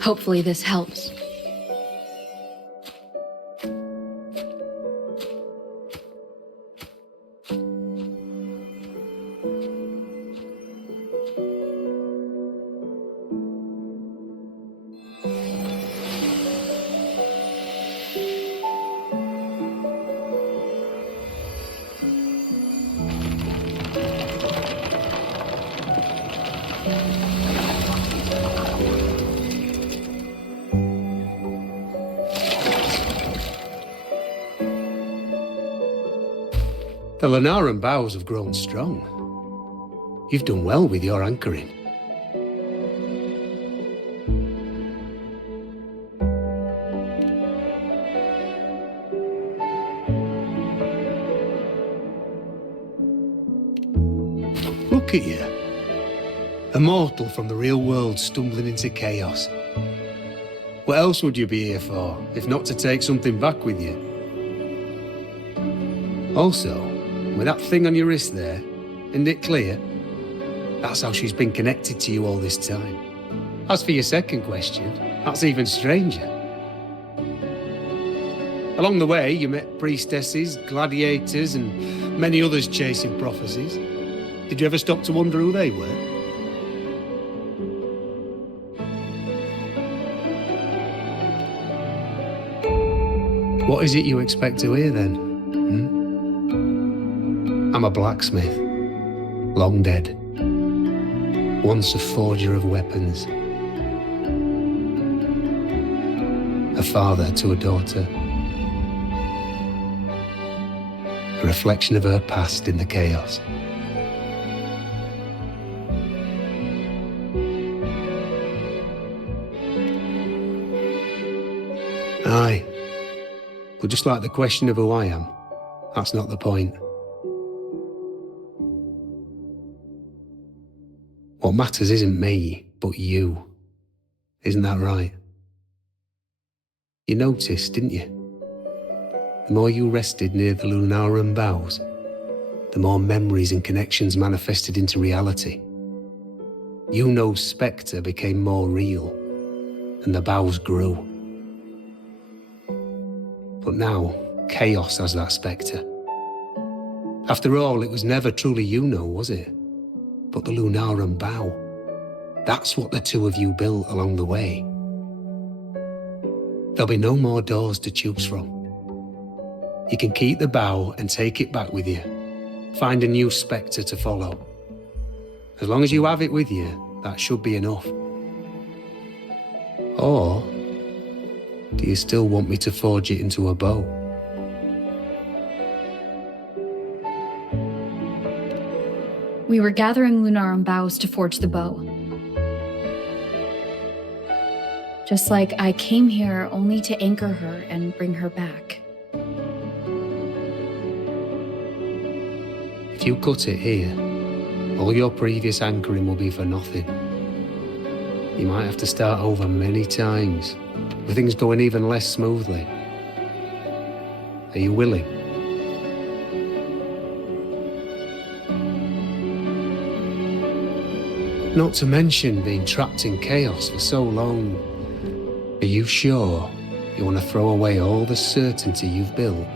Hopefully this helps. The Lunaran bows have grown strong. You've done well with your anchoring. Look at you. A mortal from the real world stumbling into chaos. What else would you be here for, if not to take something back with you? Also, with that thing on your wrist there, isn't it clear? That's how she's been connected to you all this time. As for your second question, that's even stranger. Along the way, you met priestesses, gladiators, and many others chasing prophecies. Did you ever stop to wonder who they were? What is it you expect to hear then? I'm a blacksmith, long dead. Once a forger of weapons. A father to a daughter. A reflection of her past in the chaos. Aye. But just like the question of who I am, that's not the point. What matters isn't me, but you. Isn't that right? You noticed, didn't you? The more you rested near the Lunaran bows, the more memories and connections manifested into reality. Iuno's spectre became more real, and the bows grew. But now, chaos has that spectre. After all, it was never truly Iuno, was it? But the Lunaran bow. That's what the two of you built along the way. There'll be no more doors to choose from. You can keep the bow and take it back with you. Find a new spectre to follow. As long as you have it with you, that should be enough. Or, do you still want me to forge it into a bow? We were gathering Lunaran boughs to forge the bow. Just like I came here only to anchor her and bring her back. If you cut it here, all your previous anchoring will be for nothing. You might have to start over many times, with things going even less smoothly. Are you willing? Not to mention being trapped in chaos for so long. Are you sure you want to throw away all the certainty you've built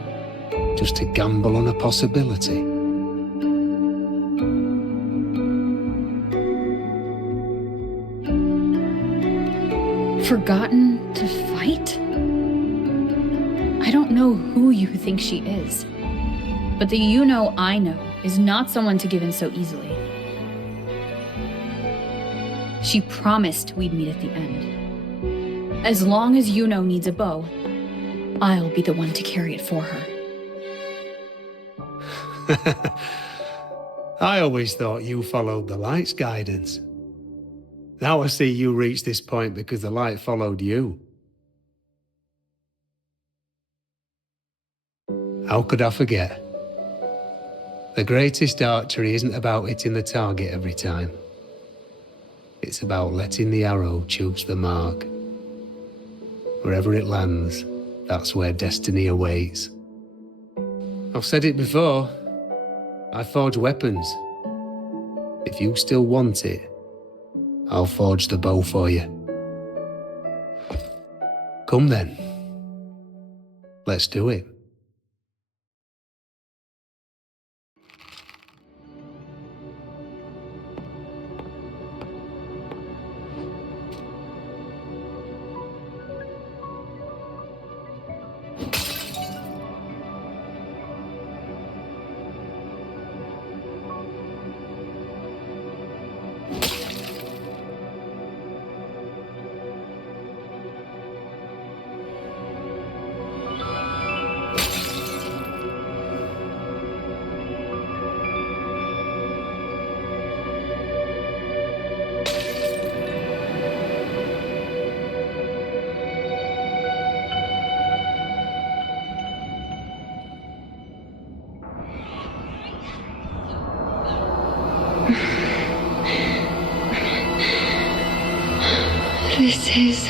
just to gamble on a possibility? Forgotten to fight? I don't know who you think she is, but the Iuno I know is not someone to give in so easily. She promised we'd meet at the end. As long as Iuno needs a bow, I'll be the one to carry it for her. I always thought you followed the light's guidance. Now I see you reached this point because the light followed you. How could I forget? The greatest archery isn't about hitting the target every time. It's about letting the arrow choose the mark. Wherever it lands, that's where destiny awaits. I've said it before. I forge weapons. If you still want it, I'll forge the bow for you. Come then. Let's do it. This is...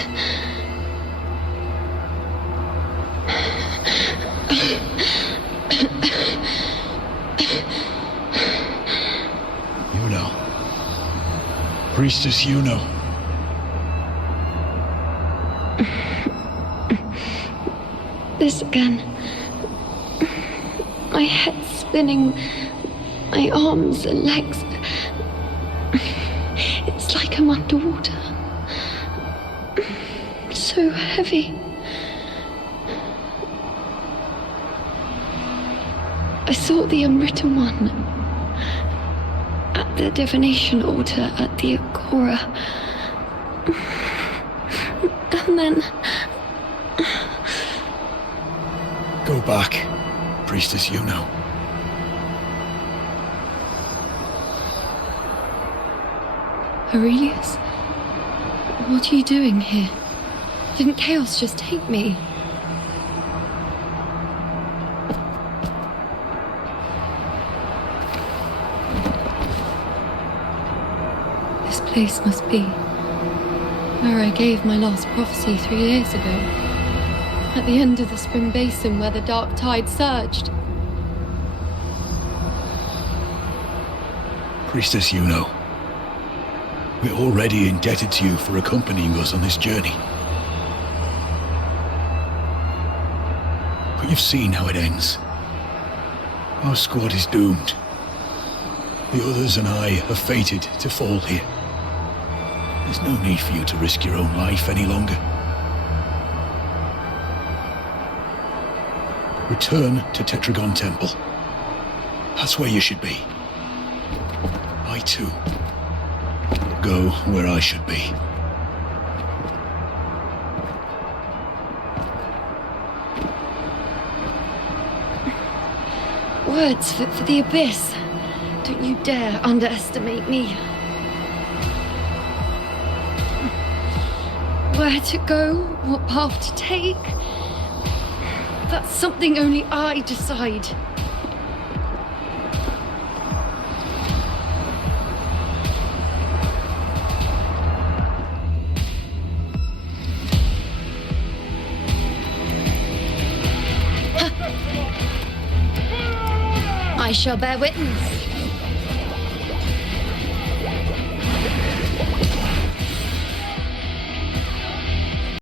Iuno. Priestess Iuno. This again. My head spinning, my arms and legs. It's like I'm underwater. So heavy. I saw the unwritten one at the divination altar at the Agora. And then... Go back, Priestess Iuno. Aurelius? What are you doing here? Didn't chaos just take me? This place must be where I gave my last prophecy 3 years ago. At the end of the spring basin where the dark tide surged. Priestess Iuno. We're already indebted to you for accompanying us on this journey. But you've seen how it ends. Our squad is doomed. The others and I are fated to fall here. There's no need for you to risk your own life any longer. Return to Tetragon Temple. That's where you should be. I too will go where I should be. Words for the abyss. Don't you dare underestimate me. Where to go, what path to take, that's something only I decide. I shall bear witness.